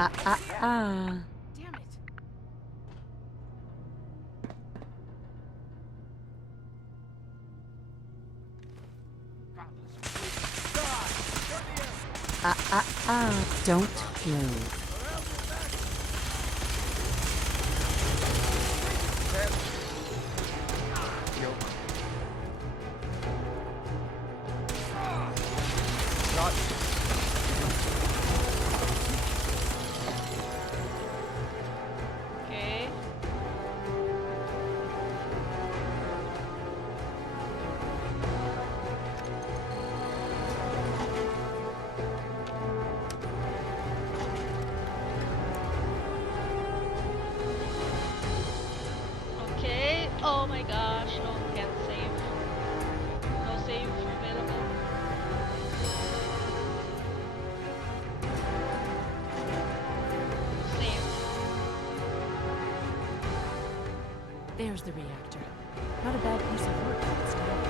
Damn it. Don't move. Okay. Oh my gosh, no, can't save. No save available. Save. There's the reactor. Not a bad piece of work, but it's done.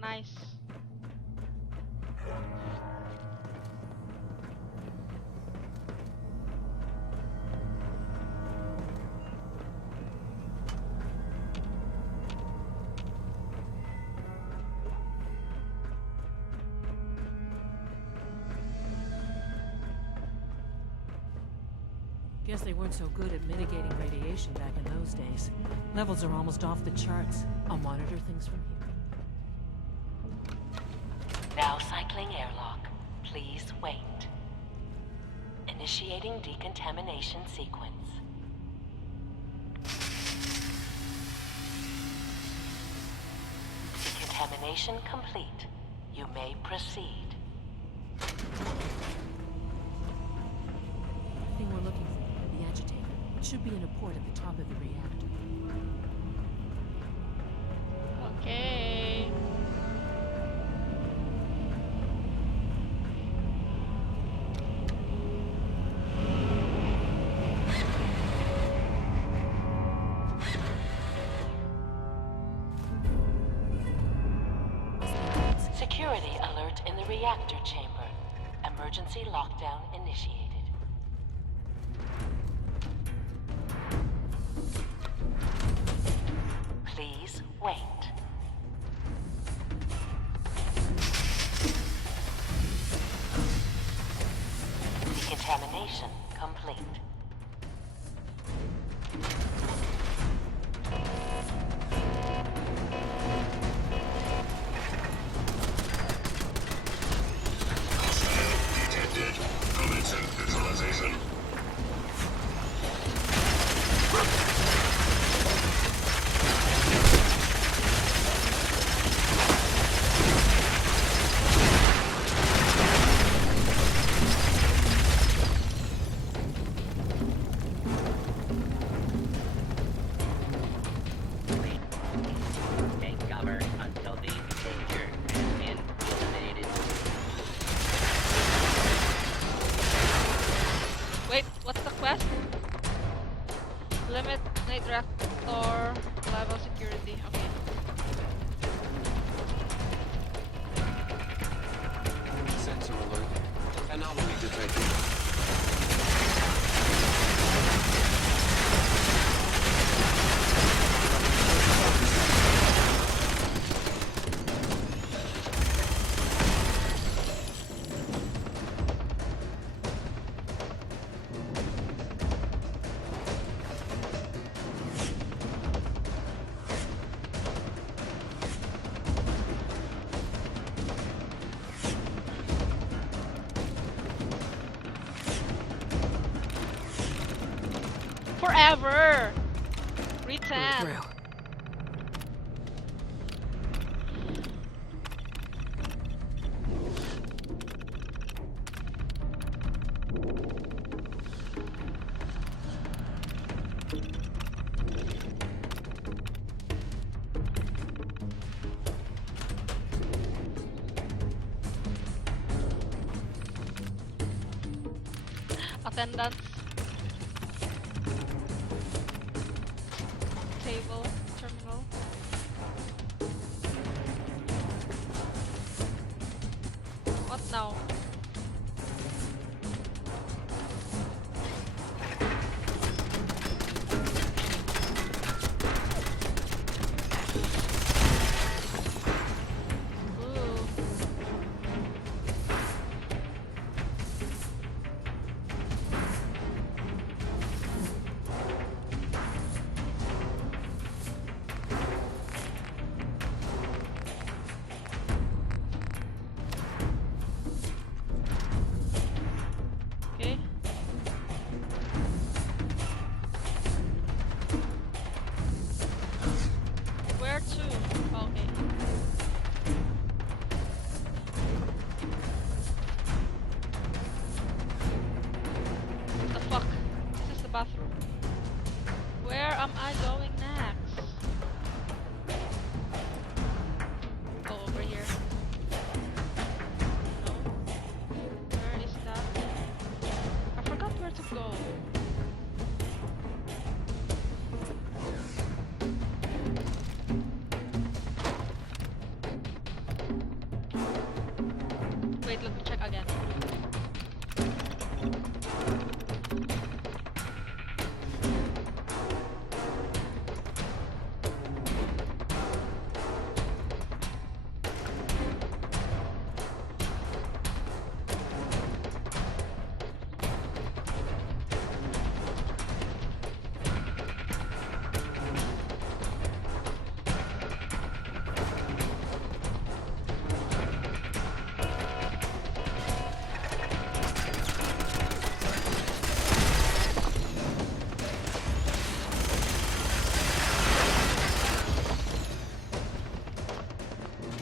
Nice. Guess they weren't so good at mitigating radiation back in those days. Levels are almost off the charts. I'll monitor things from here. Now cycling airlock. Please wait. Initiating decontamination sequence. Decontamination complete. You may proceed. The thing we're looking for, the agitator. It should be in a port at the top of the reactor. Okay. Security alert in the reactor chamber. Emergency lockdown initiated. Please wait. Decontamination complete. Wait, what's the quest? Limit Director level security. Okay. Sensor alert. Anomaly detected. Forever! Retan. Attendance. Table. Terminal. What now? Ooh.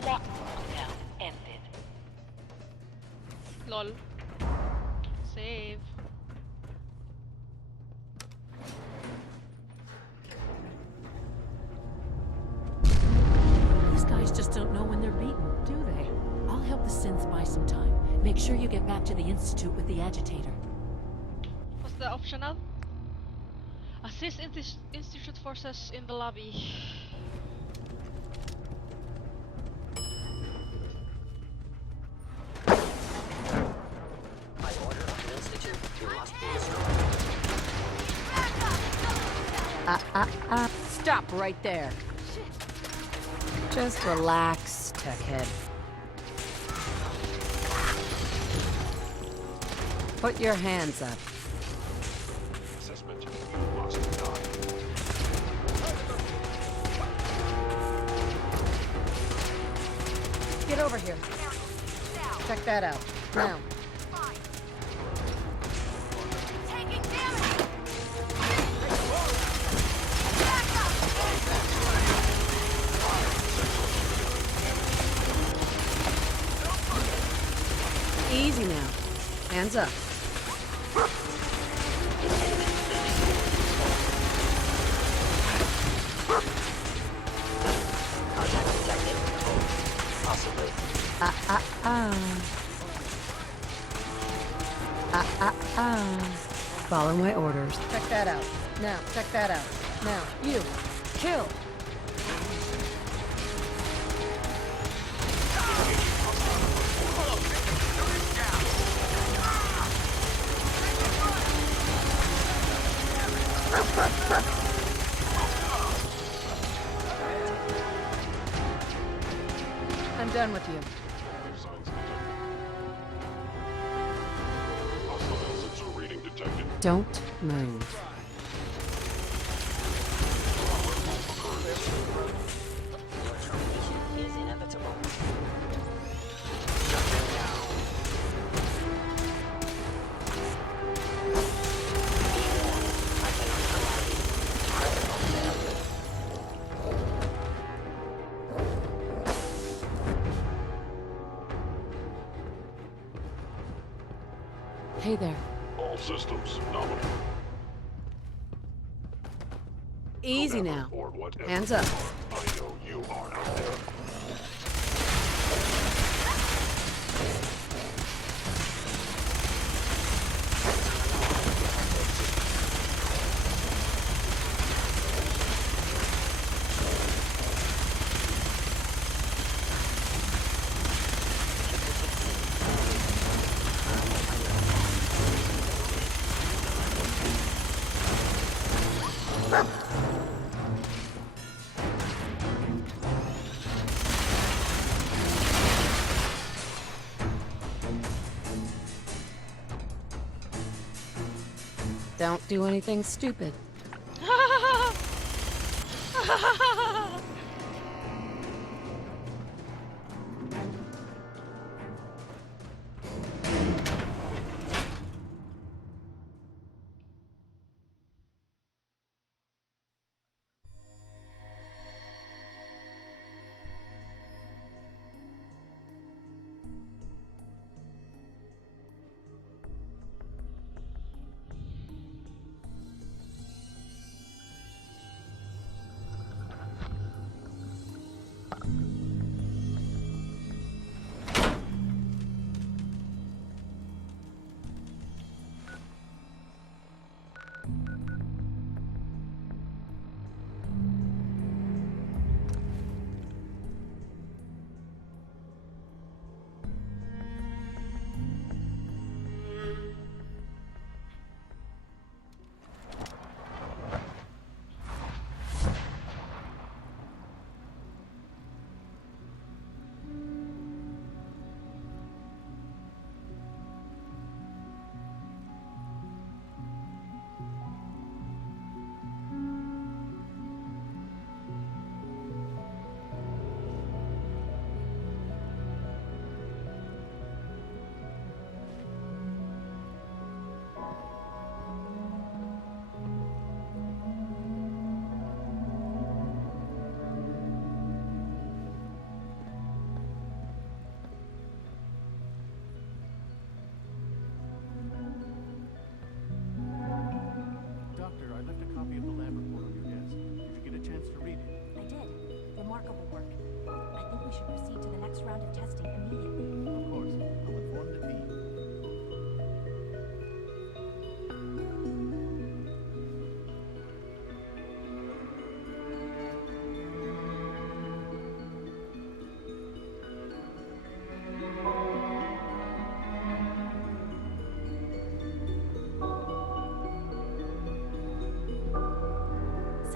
Lockdown ended. Lol. Save. These guys just don't know when they're beaten, do they? I'll help the synths buy some time. Make sure you get back to the Institute with the agitator. What's the optional? Assist Institute forces in the lobby. By order of the Institute, you must be destroyed. Stop right there. Just relax, techhead. Put your hands up. Assessment. You must die. Get over here. Check that out. Now. Easy now. Hands up. Possibly. Follow my orders. Check that out. Now, check that out. Now, you. Kill. I'm done with you. Hostile sensor reading detected. Don't move. Is inevitable. Hey there. All systems nominal. Easy Whoever now. or whatever Hands up. you are, I know you are out there. Don't do anything stupid.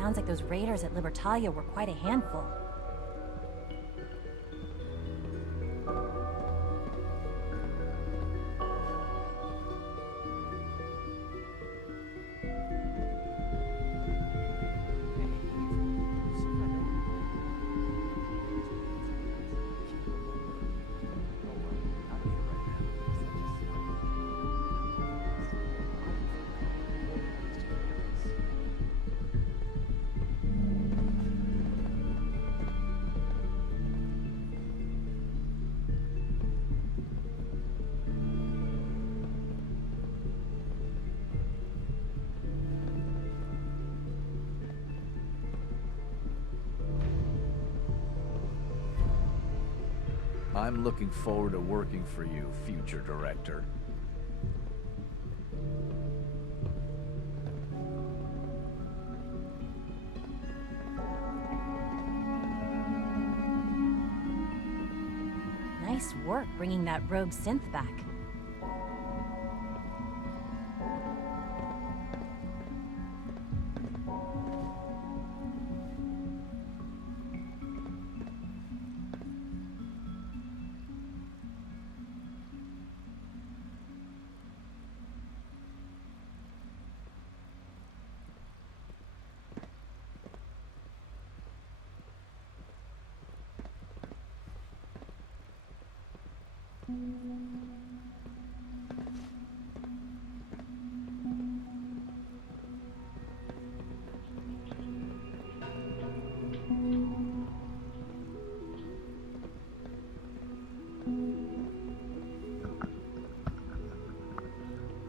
Sounds like those raiders at Libertalia were quite a handful. I'm looking forward to working for you, future director. Nice work bringing that rogue synth back.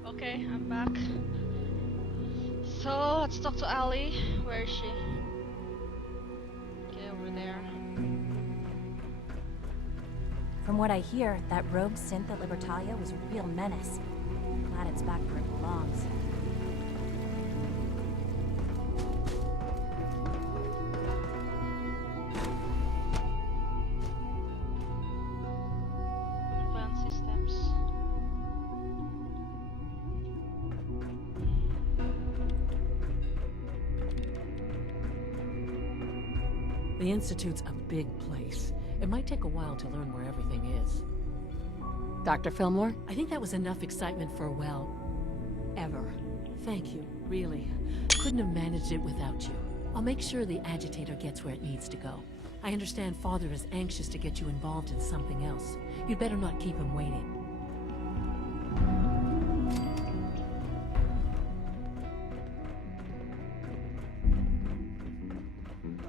Okay, I'm back. So let's talk to Ali. Where is she? Okay, over there. From what I hear, that rogue synth at Libertalia was a real menace. Glad it's back where it belongs. Advanced systems. The Institute's a big place. It might take a while to learn where everything is. Dr. Fillmore? I think that was enough excitement for, well, ever. Thank you, really. Couldn't have managed it without you. I'll make sure the agitator gets where it needs to go. I understand Father is anxious to get you involved in something else. You'd better not keep him waiting.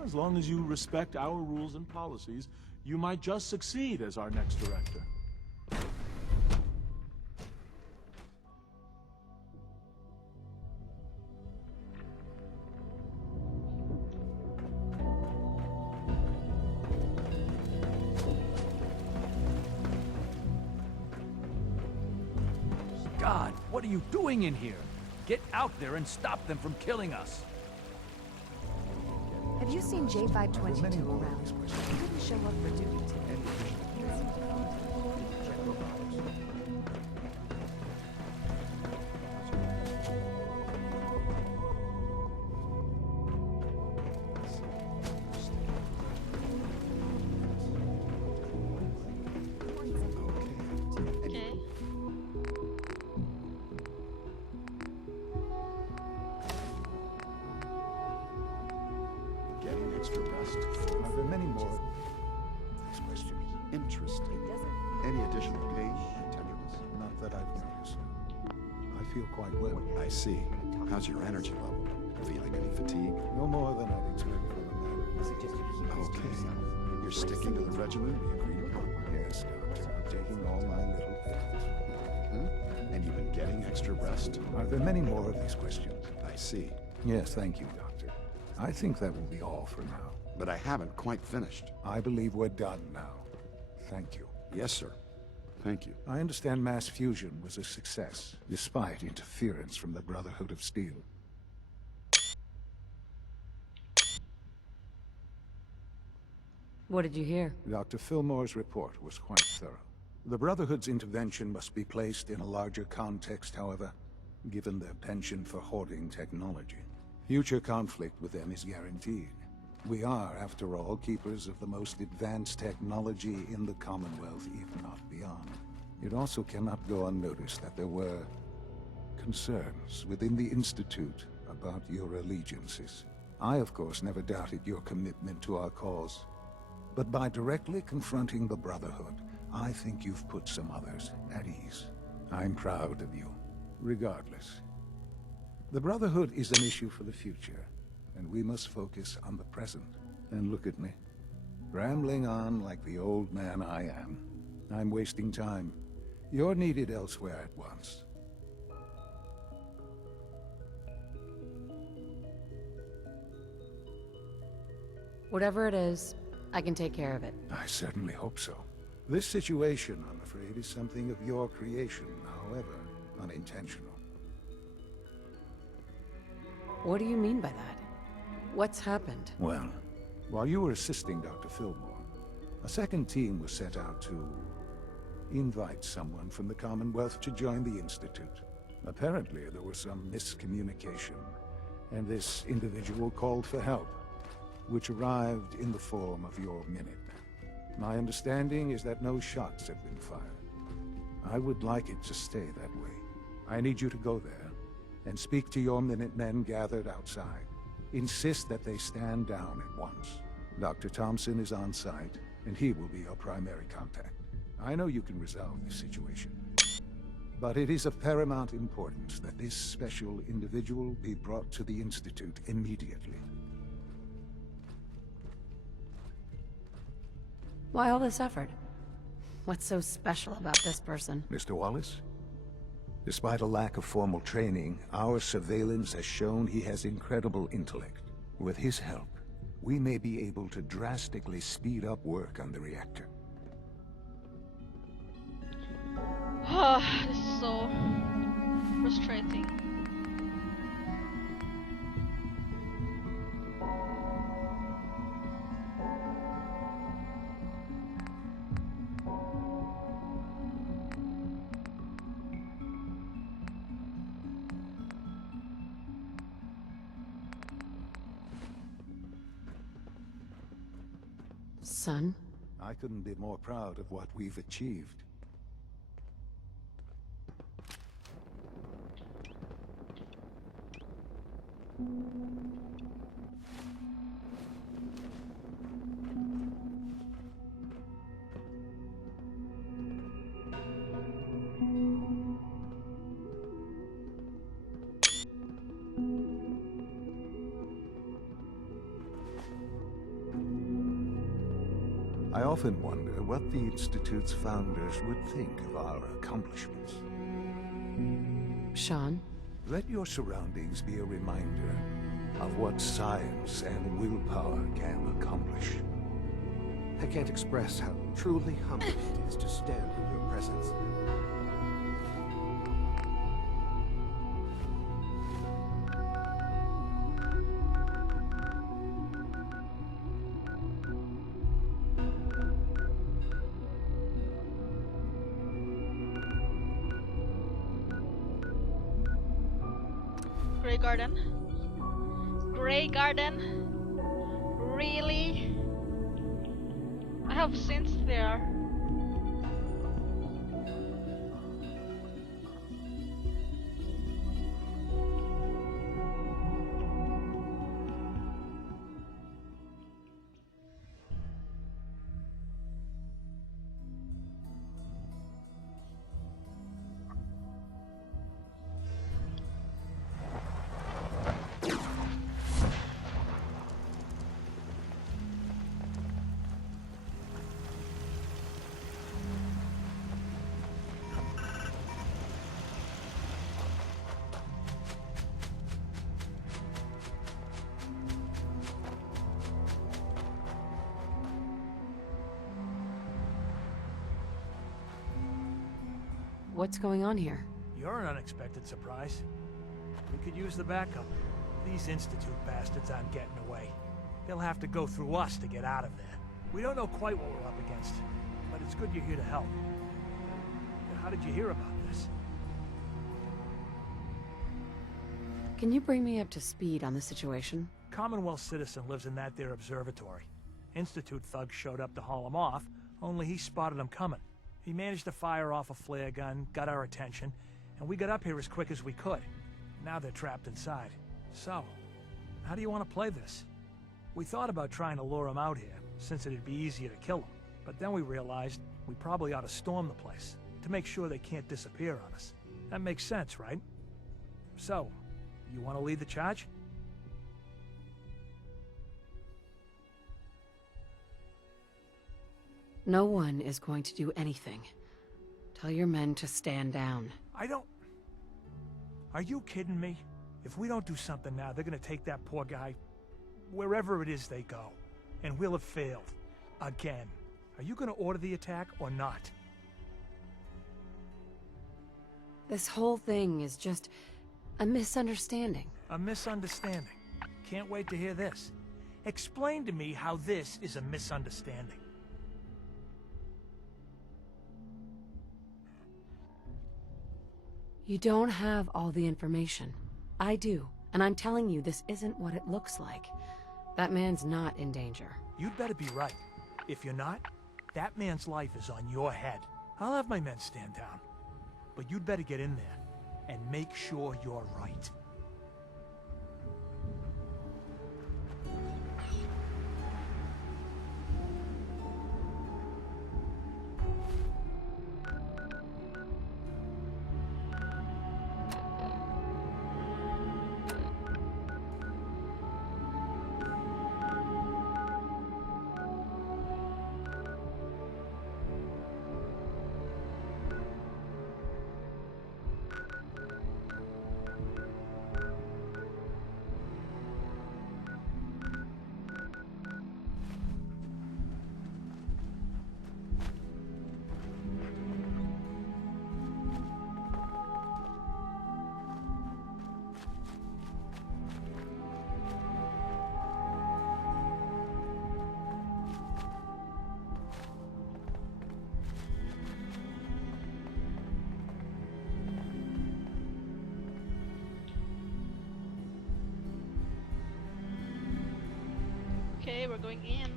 As long as you respect our rules and policies, you might just succeed as our next director. God, what are you doing in here? Get out there and stop them from killing us. Have you seen J522 around? He didn't show up for duty today. Okay. Getting extra rest. Are there many more? Next question. Interesting. Any additional pain or tenderness? Not that I've noticed. I feel quite well. I see. How's your energy level? Feeling any fatigue? No more than I'd expect from a man. Okay. You're sticking to the regimen we agreed upon? Yes, Doctor. I'm taking all my little pills. And you've been getting extra rest? Are there many more of these questions? I see. Yes, thank you, Doctor. I think that will be all for now. But I haven't quite finished. I believe we're done now. Thank you. Yes, sir. Thank you. I understand mass fusion was a success, despite interference from the Brotherhood of Steel. What did you hear? Dr. Fillmore's report was quite thorough. The Brotherhood's intervention must be placed in a larger context, however, given their penchant for hoarding technology. Future conflict with them is guaranteed. We are, after all, keepers of the most advanced technology in the Commonwealth, if not beyond. It also cannot go unnoticed that there were concerns within the Institute about your allegiances. I, of course, never doubted your commitment to our cause. But by directly confronting the Brotherhood, I think you've put some others at ease. I'm proud of you, regardless. The Brotherhood is an issue for the future, and we must focus on the present. And look at me, rambling on like the old man I am. I'm wasting time. You're needed elsewhere at once. Whatever it is, I can take care of it. I certainly hope so. This situation, I'm afraid, is something of your creation, however unintentional. What do you mean by that? What's happened? Well, while you were assisting Dr. Fillmore, a second team was set out to invite someone from the Commonwealth to join the Institute. Apparently, there was some miscommunication, and this individual called for help, which arrived in the form of your Minutemen. My understanding is that no shots have been fired. I would like it to stay that way. I need you to go there and speak to your Minutemen gathered outside. Insist that they stand down at once. Dr. Thompson is on site, and he will be your primary contact. I know you can resolve this situation, but it is of paramount importance that this special individual be brought to the Institute immediately. Why all this effort? What's so special about this person? Mr. Wallace? Despite a lack of formal training, our surveillance has shown he has incredible intellect. With his help, we may be able to drastically speed up work on the reactor. This is so frustrating. Son? I couldn't be more proud of what we've achieved. I often wonder what the Institute's founders would think of our accomplishments. Sean? Let your surroundings be a reminder of what science and willpower can accomplish. I can't express how truly humbling it is to stand in your presence. Grey Garden? Grey Garden? Really? I have synths there. What's going on here? You're an unexpected surprise. We could use the backup. These Institute bastards aren't getting away. They'll have to go through us to get out of there. We don't know quite what we're up against, but it's good you're here to help. How did you hear about this? Can you bring me up to speed on the situation? Commonwealth citizen lives in that there observatory. Institute thugs showed up to haul him off, only he spotted them coming. He managed to fire off a flare gun, got our attention, and we got up here as quick as we could. Now they're trapped inside. So, how do you want to play this? We thought about trying to lure them out here, since it'd be easier to kill them. But then we realized we probably ought to storm the place, to make sure they can't disappear on us. That makes sense, right? So, you want to lead the charge? No one is going to do anything. Tell your men to stand down. Are you kidding me? If we don't do something now, they're gonna take that poor guy wherever it is they go. And we'll have failed. Again. Are you gonna order the attack or not? This whole thing is just a misunderstanding. A misunderstanding. Can't wait to hear this. Explain to me how this is a misunderstanding. You don't have all the information. I do, and I'm telling you this isn't what it looks like. That man's not in danger. You'd better be right. If you're not, that man's life is on your head. I'll have my men stand down. But you'd better get in there and make sure you're right. Okay, we're going in.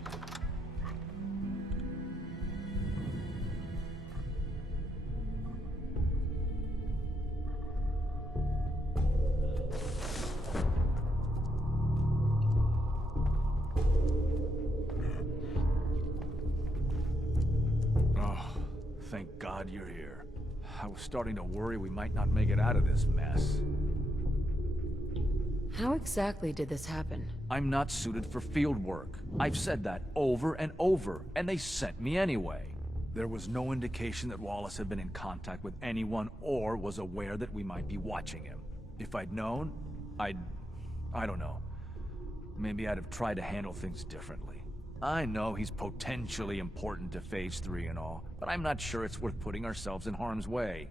Oh, thank God you're here. I was starting to worry we might not make it out of this mess. How exactly did this happen? I'm not suited for field work. I've said that over and over, and they sent me anyway. There was no indication that Wallace had been in contact with anyone or was aware that we might be watching him. If I'd known, I don't know. Maybe I'd have tried to handle things differently. I know he's potentially important to Phase 3 and all, but I'm not sure it's worth putting ourselves in harm's way.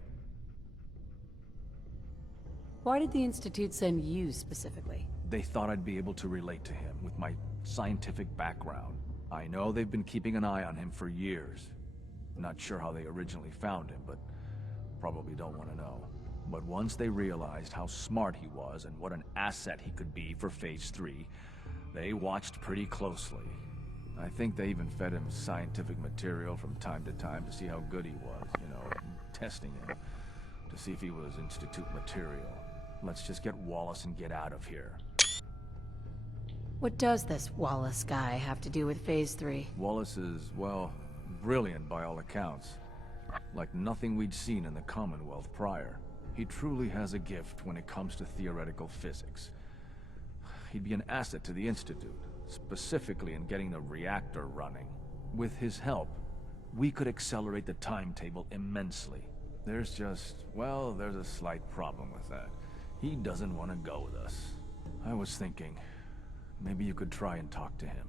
Why did the Institute send you specifically? They thought I'd be able to relate to him with my scientific background. I know they've been keeping an eye on him for years. Not sure how they originally found him, but probably don't want to know. But once they realized how smart he was and what an asset he could be for Phase 3, they watched pretty closely. I think they even fed him scientific material from time to time to see how good he was, you know, testing him, to see if he was Institute material. Let's just get Wallace and get out of here. What does this Wallace guy have to do with Phase 3? Wallace is, well, brilliant by all accounts. Like nothing we'd seen in the Commonwealth prior. He truly has a gift when it comes to theoretical physics. He'd be an asset to the Institute, specifically in getting the reactor running. With his help, we could accelerate the timetable immensely. There's just, well, there's a slight problem with that. He doesn't want to go with us. I was thinking, maybe you could try and talk to him.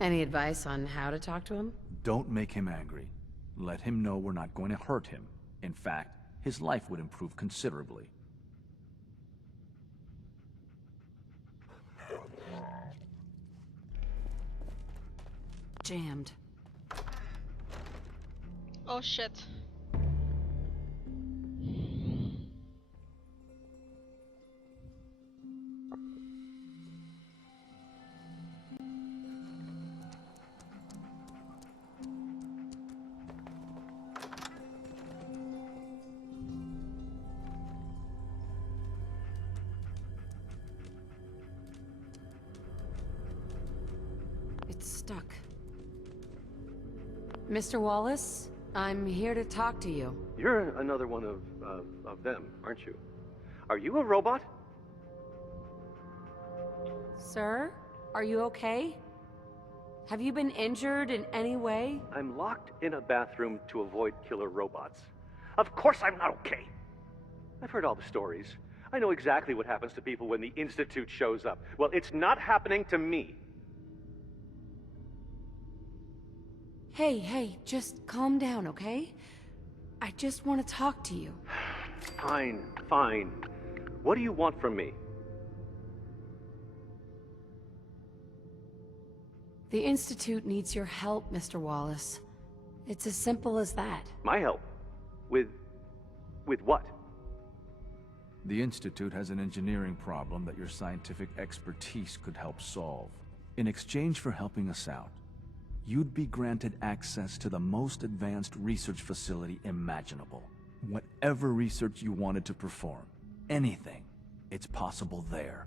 Any advice on how to talk to him? Don't make him angry. Let him know we're not going to hurt him. In fact, his life would improve considerably. Jammed. Oh shit. stuck. Mr. Wallace, I'm here to talk to you. You're another one of them, aren't you? Are you a robot? Sir, are you okay? Have you been injured in any way? I'm locked in a bathroom to avoid killer robots. Of course I'm not okay. I've heard all the stories. I know exactly what happens to people when the Institute shows up. Well, it's not happening to me. Hey, just calm down, okay? I just want to talk to you. Fine, fine. What do you want from me? The Institute needs your help, Mr. Wallace. It's as simple as that. My help? With what? The Institute has an engineering problem that your scientific expertise could help solve. In exchange for helping us out, you'd be granted access to the most advanced research facility imaginable. Whatever research you wanted to perform, anything, it's possible there.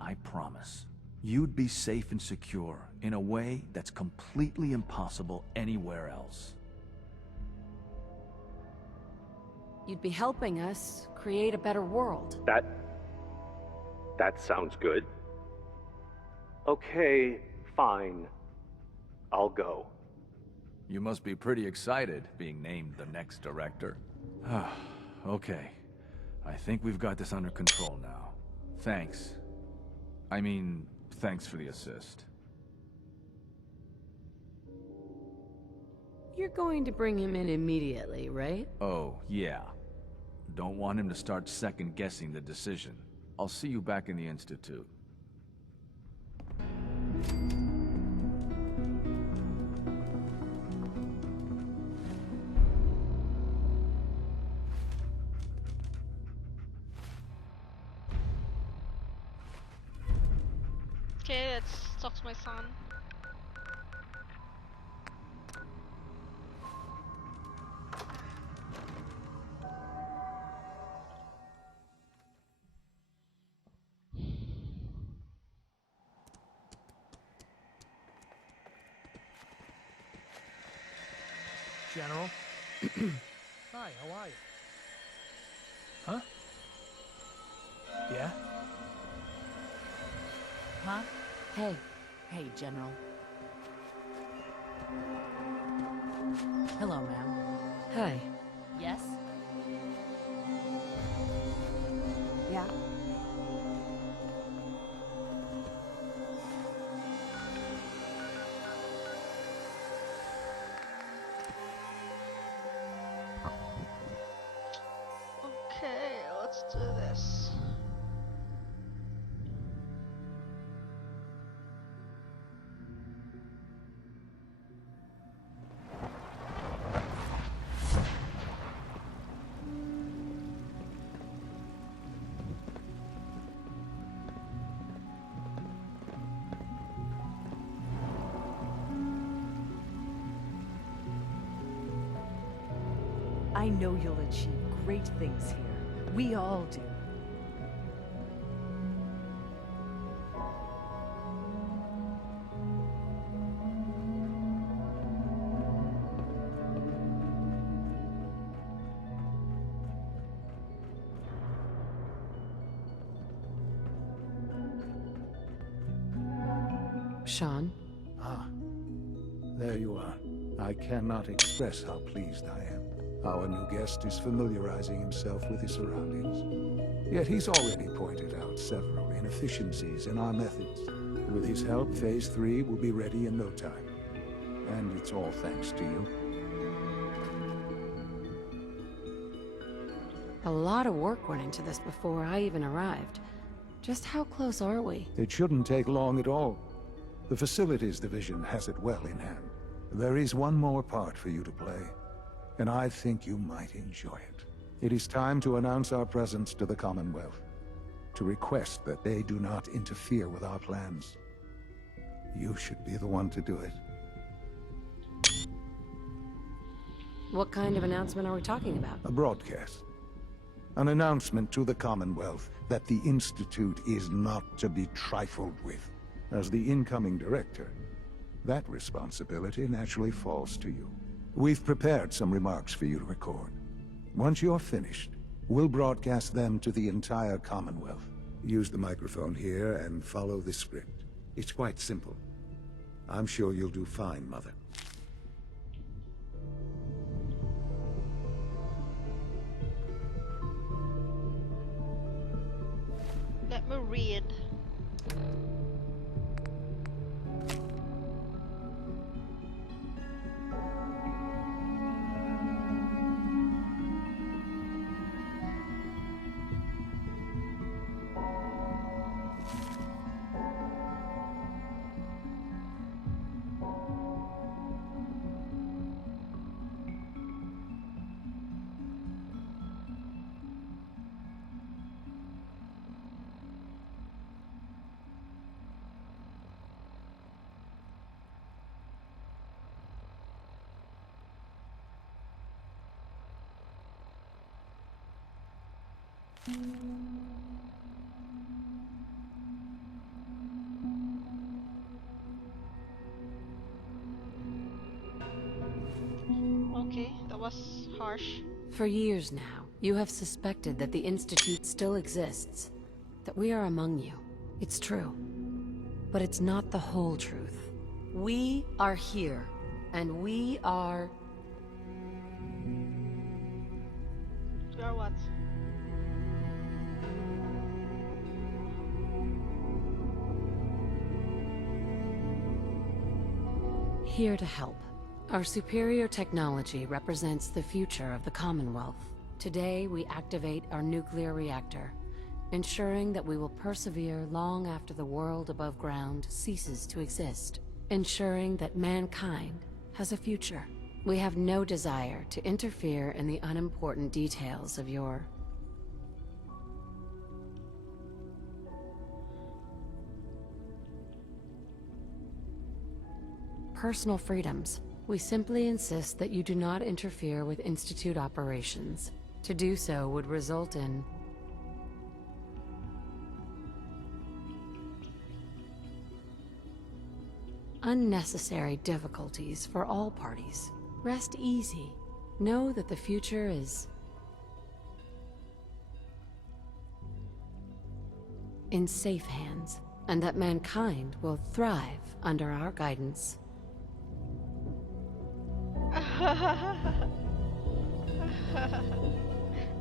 I promise. You'd be safe and secure in a way that's completely impossible anywhere else. You'd be helping us create a better world. That sounds good. Okay, fine. I'll go. You must be pretty excited being named the next director. Okay. I think we've got this under control now. Thanks. I mean, thanks for the assist. You're going to bring him in immediately, right? Oh, yeah. Don't want him to start second-guessing the decision. I'll see you back in the Institute. Okay, let's talk to my son. General? Hi, how are you? Huh? Yeah? Huh? Hey. Hey, General. Hello, ma'am. Hi. Yes? Yeah? Okay, let's do this. I know you'll achieve great things here. We all do. Sean? Ah, there you are. I cannot express how pleased I am. Our new guest is familiarizing himself with his surroundings. Yet he's already pointed out several inefficiencies in our methods. With his help, Phase 3 will be ready in no time. And it's all thanks to you. A lot of work went into this before I even arrived. Just how close are we? It shouldn't take long at all. The Facilities Division has it well in hand. There is one more part for you to play, and I think you might enjoy it. It is time to announce our presence to the Commonwealth, to request that they do not interfere with our plans. You should be the one to do it. What kind of announcement are we talking about? A broadcast. An announcement to the Commonwealth that the Institute is not to be trifled with. As the incoming director, That responsibility naturally falls to you. We've prepared some remarks for you to record. Once you're finished, we'll broadcast them to the entire Commonwealth. Use the microphone here and follow the script. It's quite simple. I'm sure you'll do fine, Mother. Let me read. Okay, that was harsh. For years now, you have suspected that the Institute still exists, that we are among you. It's true. But it's not the whole truth. We are here, and we are... You are what? here to help. Our superior technology represents the future of the Commonwealth. Today, we activate our nuclear reactor, ensuring that we will persevere long after the world above ground ceases to exist, ensuring that mankind has a future. We have no desire to interfere in the unimportant details of your personal freedoms. We simply insist that you do not interfere with Institute operations. To do so would result in unnecessary difficulties for all parties. Rest easy. Know that the future is in safe hands, and that mankind will thrive under our guidance.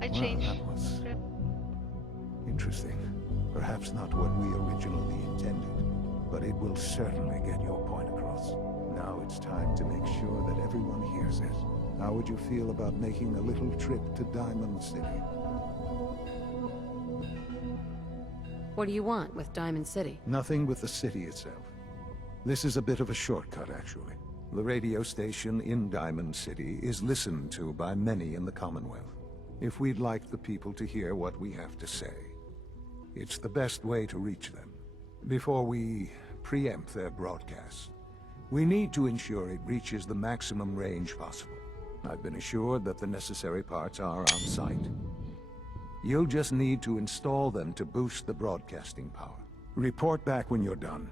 I changed. Well, that was interesting. Perhaps not what we originally intended, but it will certainly get your point across. Now it's time to make sure that everyone hears it. How would you feel about making a little trip to Diamond City? What do you want with Diamond City? Nothing with the city itself. This is a bit of a shortcut, actually. The radio station in Diamond City is listened to by many in the Commonwealth. If we'd like the people to hear what we have to say, it's the best way to reach them. Before we preempt their broadcast, we need to ensure it reaches the maximum range possible. I've been assured that the necessary parts are on site. You'll just need to install them to boost the broadcasting power. Report back when you're done.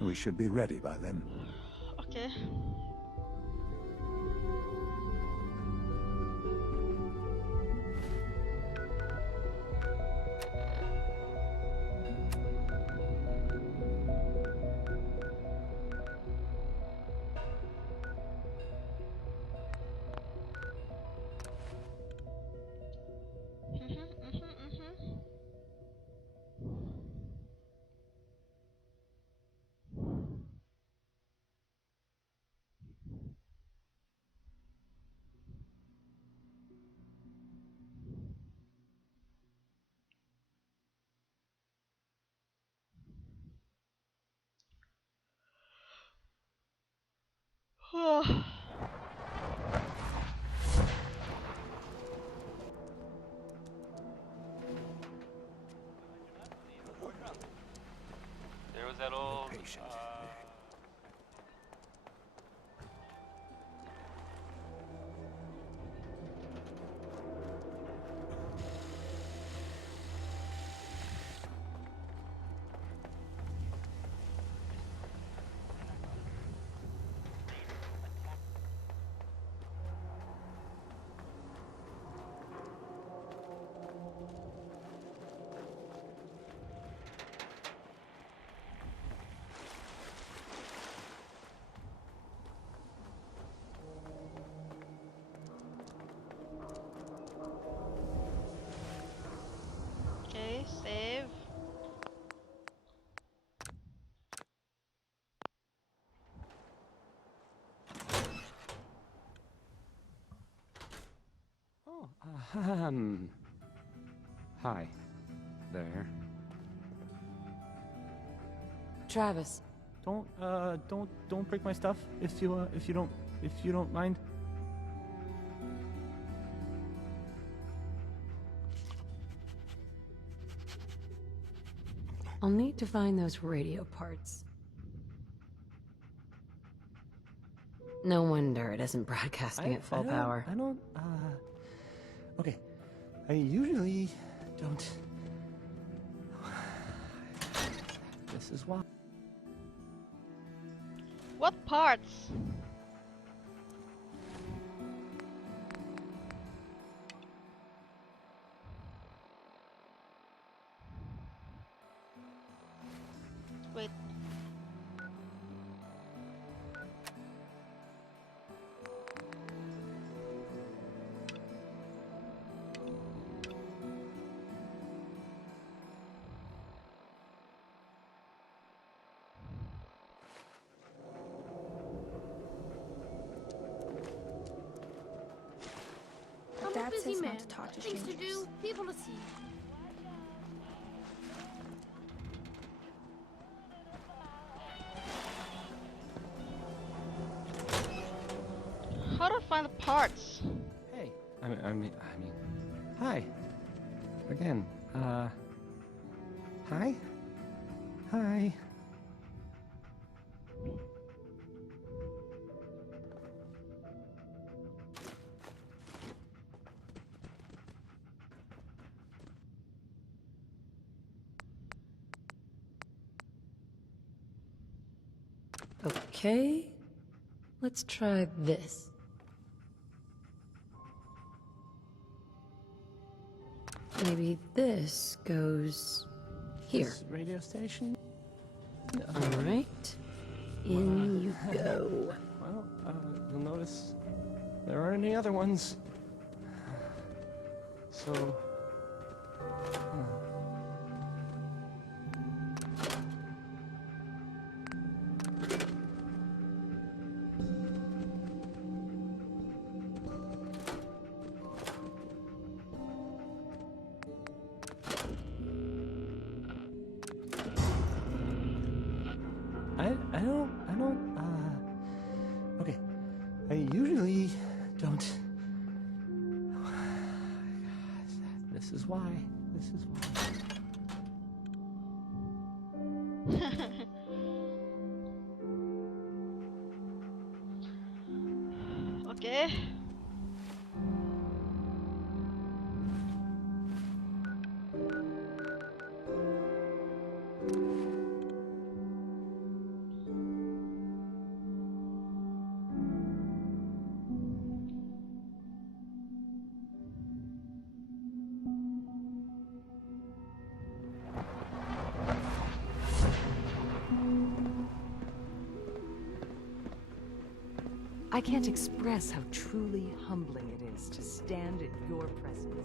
We should be ready by then. Okay. There was that old Hi. There. Travis. Don't break my stuff if you don't mind. I'll need to find those radio parts. No wonder it isn't broadcasting at full power. Okay. I usually don't... This is why. What parts? Wait. I'm a busy man. Things to do, people to see. How do I find the parts? Hey. I mean, hi. Again. Hi. Hi. Okay, let's try this. Maybe this goes here. This radio station? All right, in you go. Well, you'll notice there aren't any other ones. So... Okay. I usually don't... This is why. This is why. Okay. I can't express how truly humbling it is to stand in your presence.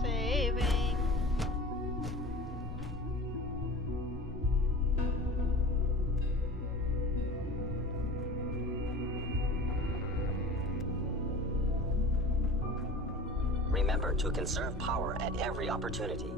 Saving. Remember to conserve power at every opportunity.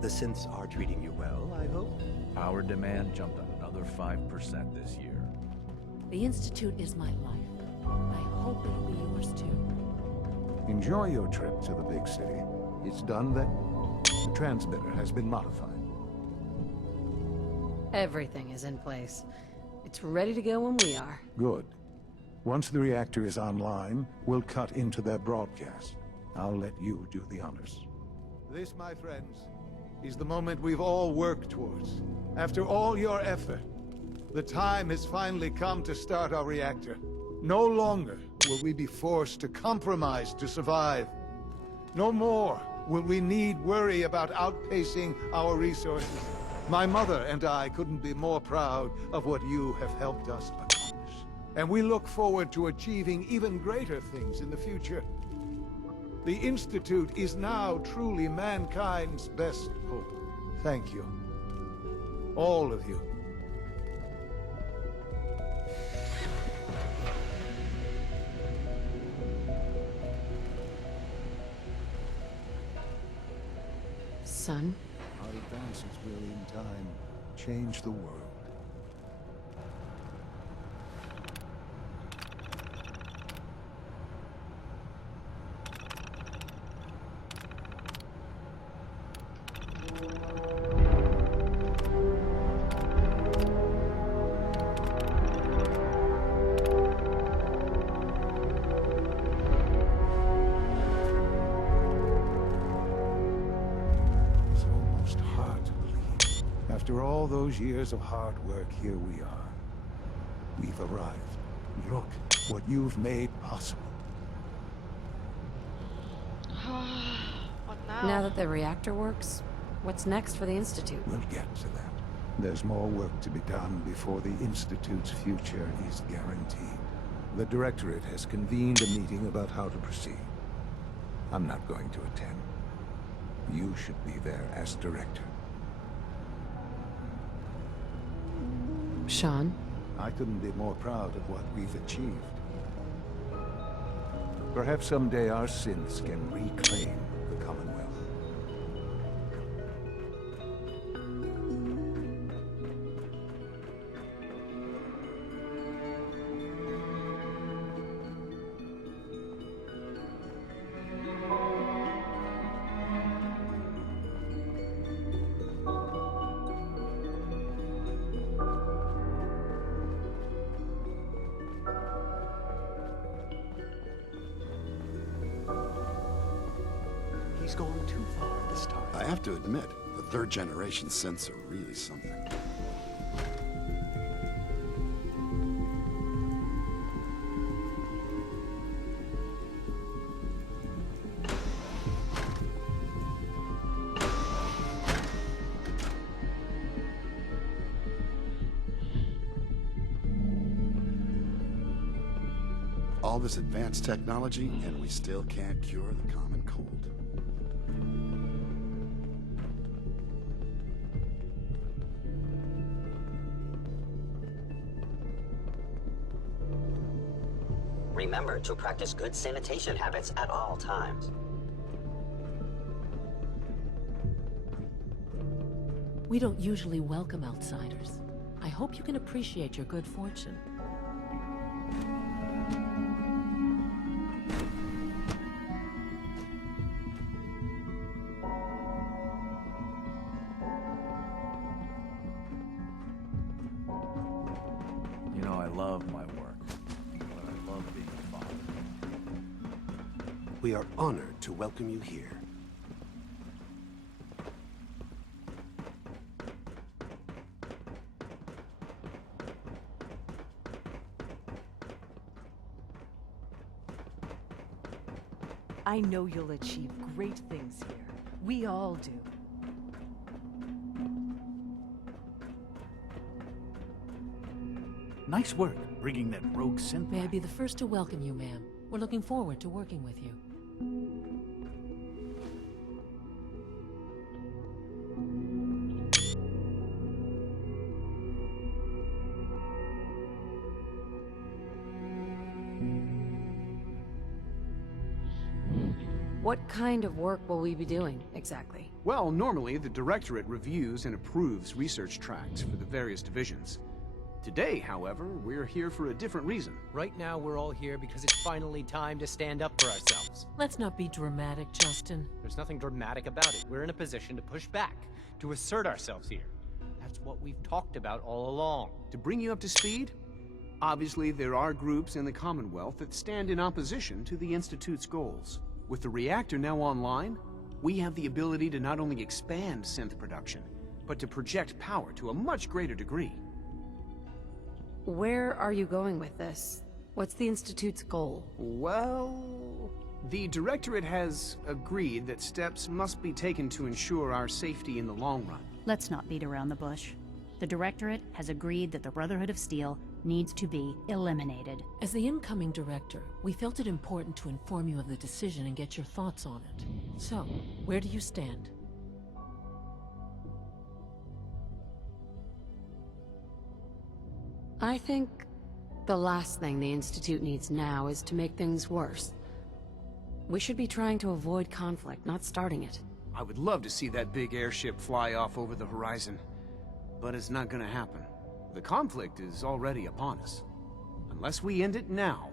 The synths are treating you well, I hope? Power demand jumped another 5% this year. The Institute is my life. I hope it'll be yours too. Enjoy your trip to the big city. It's done then. The transmitter has been modified. Everything is in place. It's ready to go when we are. Good. Once the reactor is online, we'll cut into their broadcast. I'll let you do the honors. This, my friends, is the moment we've all worked towards. After all your effort, the time has finally come to start our reactor. No longer will we be forced to compromise to survive. No more will we need worry about outpacing our resources. My mother and I couldn't be more proud of what you have helped us accomplish. And we look forward to achieving even greater things in the future. The Institute is now truly mankind's best hope. Thank you. All of you. Son? Our advances will, in time, change the world. After all those years of hard work, here we are. We've arrived. Look what you've made possible. What now? Now that the reactor works, what's next for the Institute? We'll get to that. There's more work to be done before the Institute's future is guaranteed. The Directorate has convened a meeting about how to proceed. I'm not going to attend. You should be there as Director. Sean? I couldn't be more proud of what we've achieved. Perhaps someday our sins can reclaim the Commonwealth. He's gone too far this time. I have to admit, the third-generation synths are really something. All this advanced technology, and we still can't cure the common cold. Remember to practice good sanitation habits at all times. We don't usually welcome outsiders. I hope you can appreciate your good fortune. You know, I love my work, but I love being a father. We are honored to welcome you here. I know you'll achieve great things here. We all do. Nice work, bringing that rogue synth. May I be the first to welcome you, ma'am. We're looking forward to working with you. What kind of work will we be doing, exactly? Well, normally the Directorate reviews and approves research tracks for the various divisions. Today, however, we're here for a different reason. Right now, we're all here because it's finally time to stand up for ourselves. Let's not be dramatic, Justin. There's nothing dramatic about it. We're in a position to push back, to assert ourselves here. That's what we've talked about all along. To bring you up to speed, obviously there are groups in the Commonwealth that stand in opposition to the Institute's goals. With the reactor now online, we have the ability to not only expand synth production, but to project power to a much greater degree. Where are you going with this? What's the Institute's goal? Well, the Directorate has agreed that steps must be taken to ensure our safety in the long run. Let's not beat around the bush. The Directorate has agreed that the Brotherhood of Steel needs to be eliminated. As the incoming director, we felt it important to inform you of the decision and get your thoughts on it. So, where do you stand? I think the last thing the Institute needs now is to make things worse. We should be trying to avoid conflict, not starting it. I would love to see that big airship fly off over the horizon, but it's not gonna happen. The conflict is already upon us. Unless we end it now,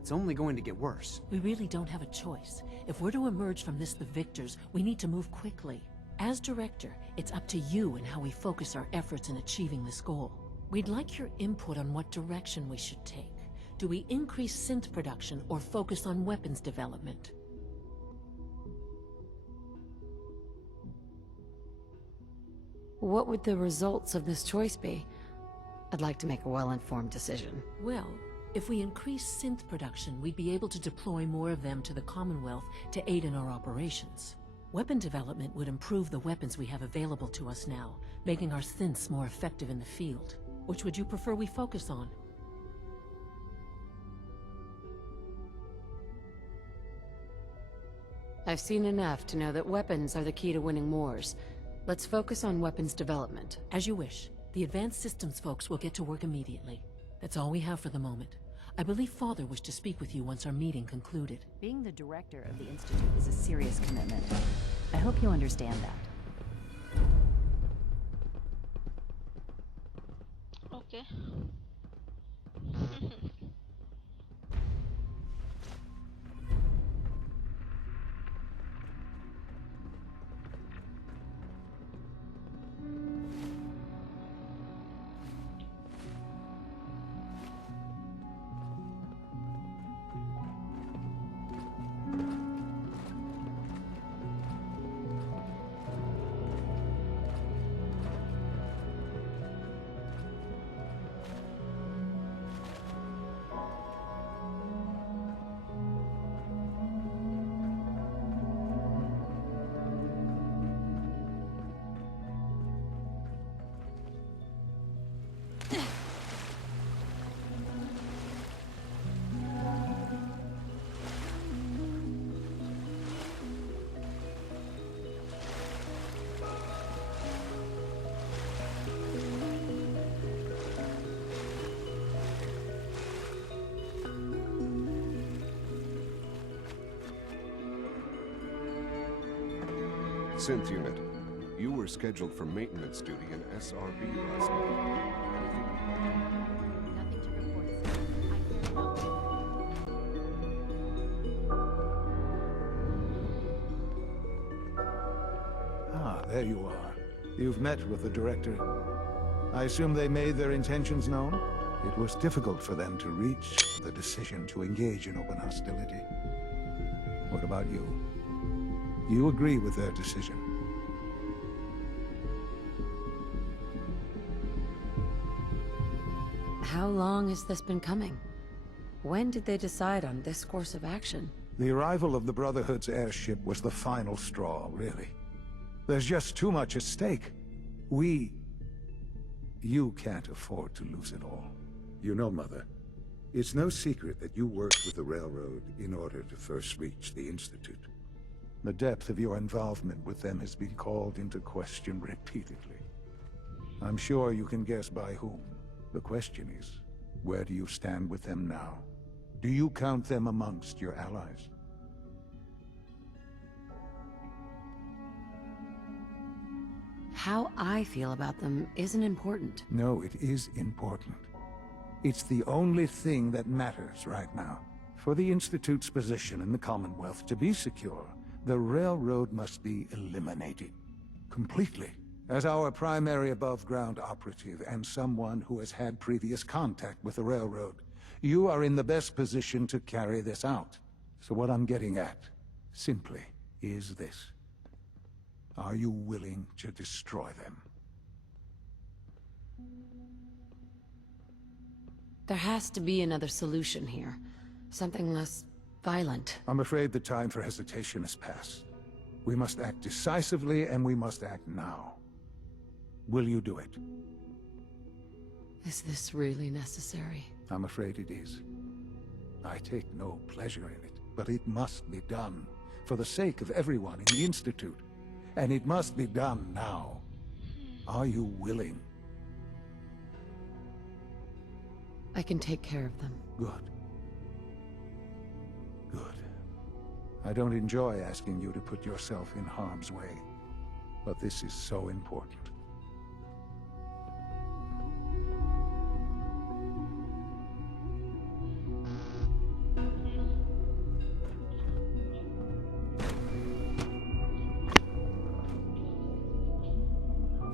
it's only going to get worse. We really don't have a choice. If we're to emerge from this the victors, we need to move quickly. As director, it's up to you and how we focus our efforts in achieving this goal. We'd like your input on what direction we should take. Do we increase synth production or focus on weapons development? What would the results of this choice be? I'd like to make a well-informed decision. Well, if we increase synth production, we'd be able to deploy more of them to the Commonwealth to aid in our operations. Weapon development would improve the weapons we have available to us now, making our synths more effective in the field. Which would you prefer we focus on? I've seen enough to know that weapons are the key to winning wars. Let's focus on weapons development. As you wish. The advanced systems folks will get to work immediately. That's all we have for the moment. I believe Father wished to speak with you once our meeting concluded. Being the director of the Institute is a serious commitment. I hope you understand that. Okay. Synth unit, you were scheduled for maintenance duty in SRB last night. Ah, there you are. You've met with the director. I assume they made their intentions known? It was difficult for them to reach the decision to engage in open hostility. What about you? You agree with their decision? How long has this been coming? When did they decide on this course of action? The arrival of the Brotherhood's airship was the final straw, really. There's just too much at stake. You can't afford to lose it all. You know, Mother, it's no secret that you worked with the Railroad in order to first reach the Institute. The depth of your involvement with them has been called into question repeatedly. I'm sure you can guess by whom. The question is, where do you stand with them now? Do you count them amongst your allies? How I feel about them isn't important. No, it is important. It's the only thing that matters right now. For the Institute's position in the Commonwealth to be secure, the railroad must be eliminated. Completely. As our primary above-ground operative and someone who has had previous contact with the railroad, you are in the best position to carry this out. So what I'm getting at, simply, is this. Are you willing to destroy them? There has to be another solution here. Something less violent. I'm afraid the time for hesitation has passed. We must act decisively, and we must act now. Will you do it? Is this really necessary? I'm afraid it is. I take no pleasure in it, but it must be done. For the sake of everyone in the Institute. And it must be done now. Are you willing? I can take care of them. Good. Good. I don't enjoy asking you to put yourself in harm's way, but this is so important.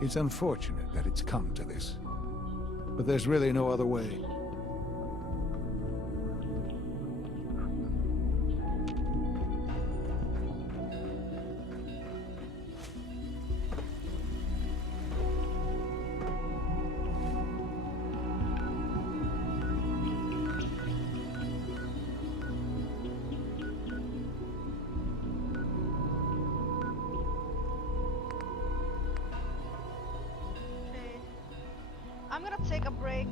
It's unfortunate that it's come to this, but there's really no other way. I'm gonna take a break.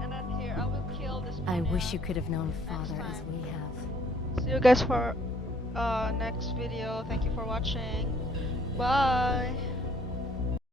And then here, I will kill this I one wish you could have known Father as we have. See you guys for next video. Thank you for watching. Bye.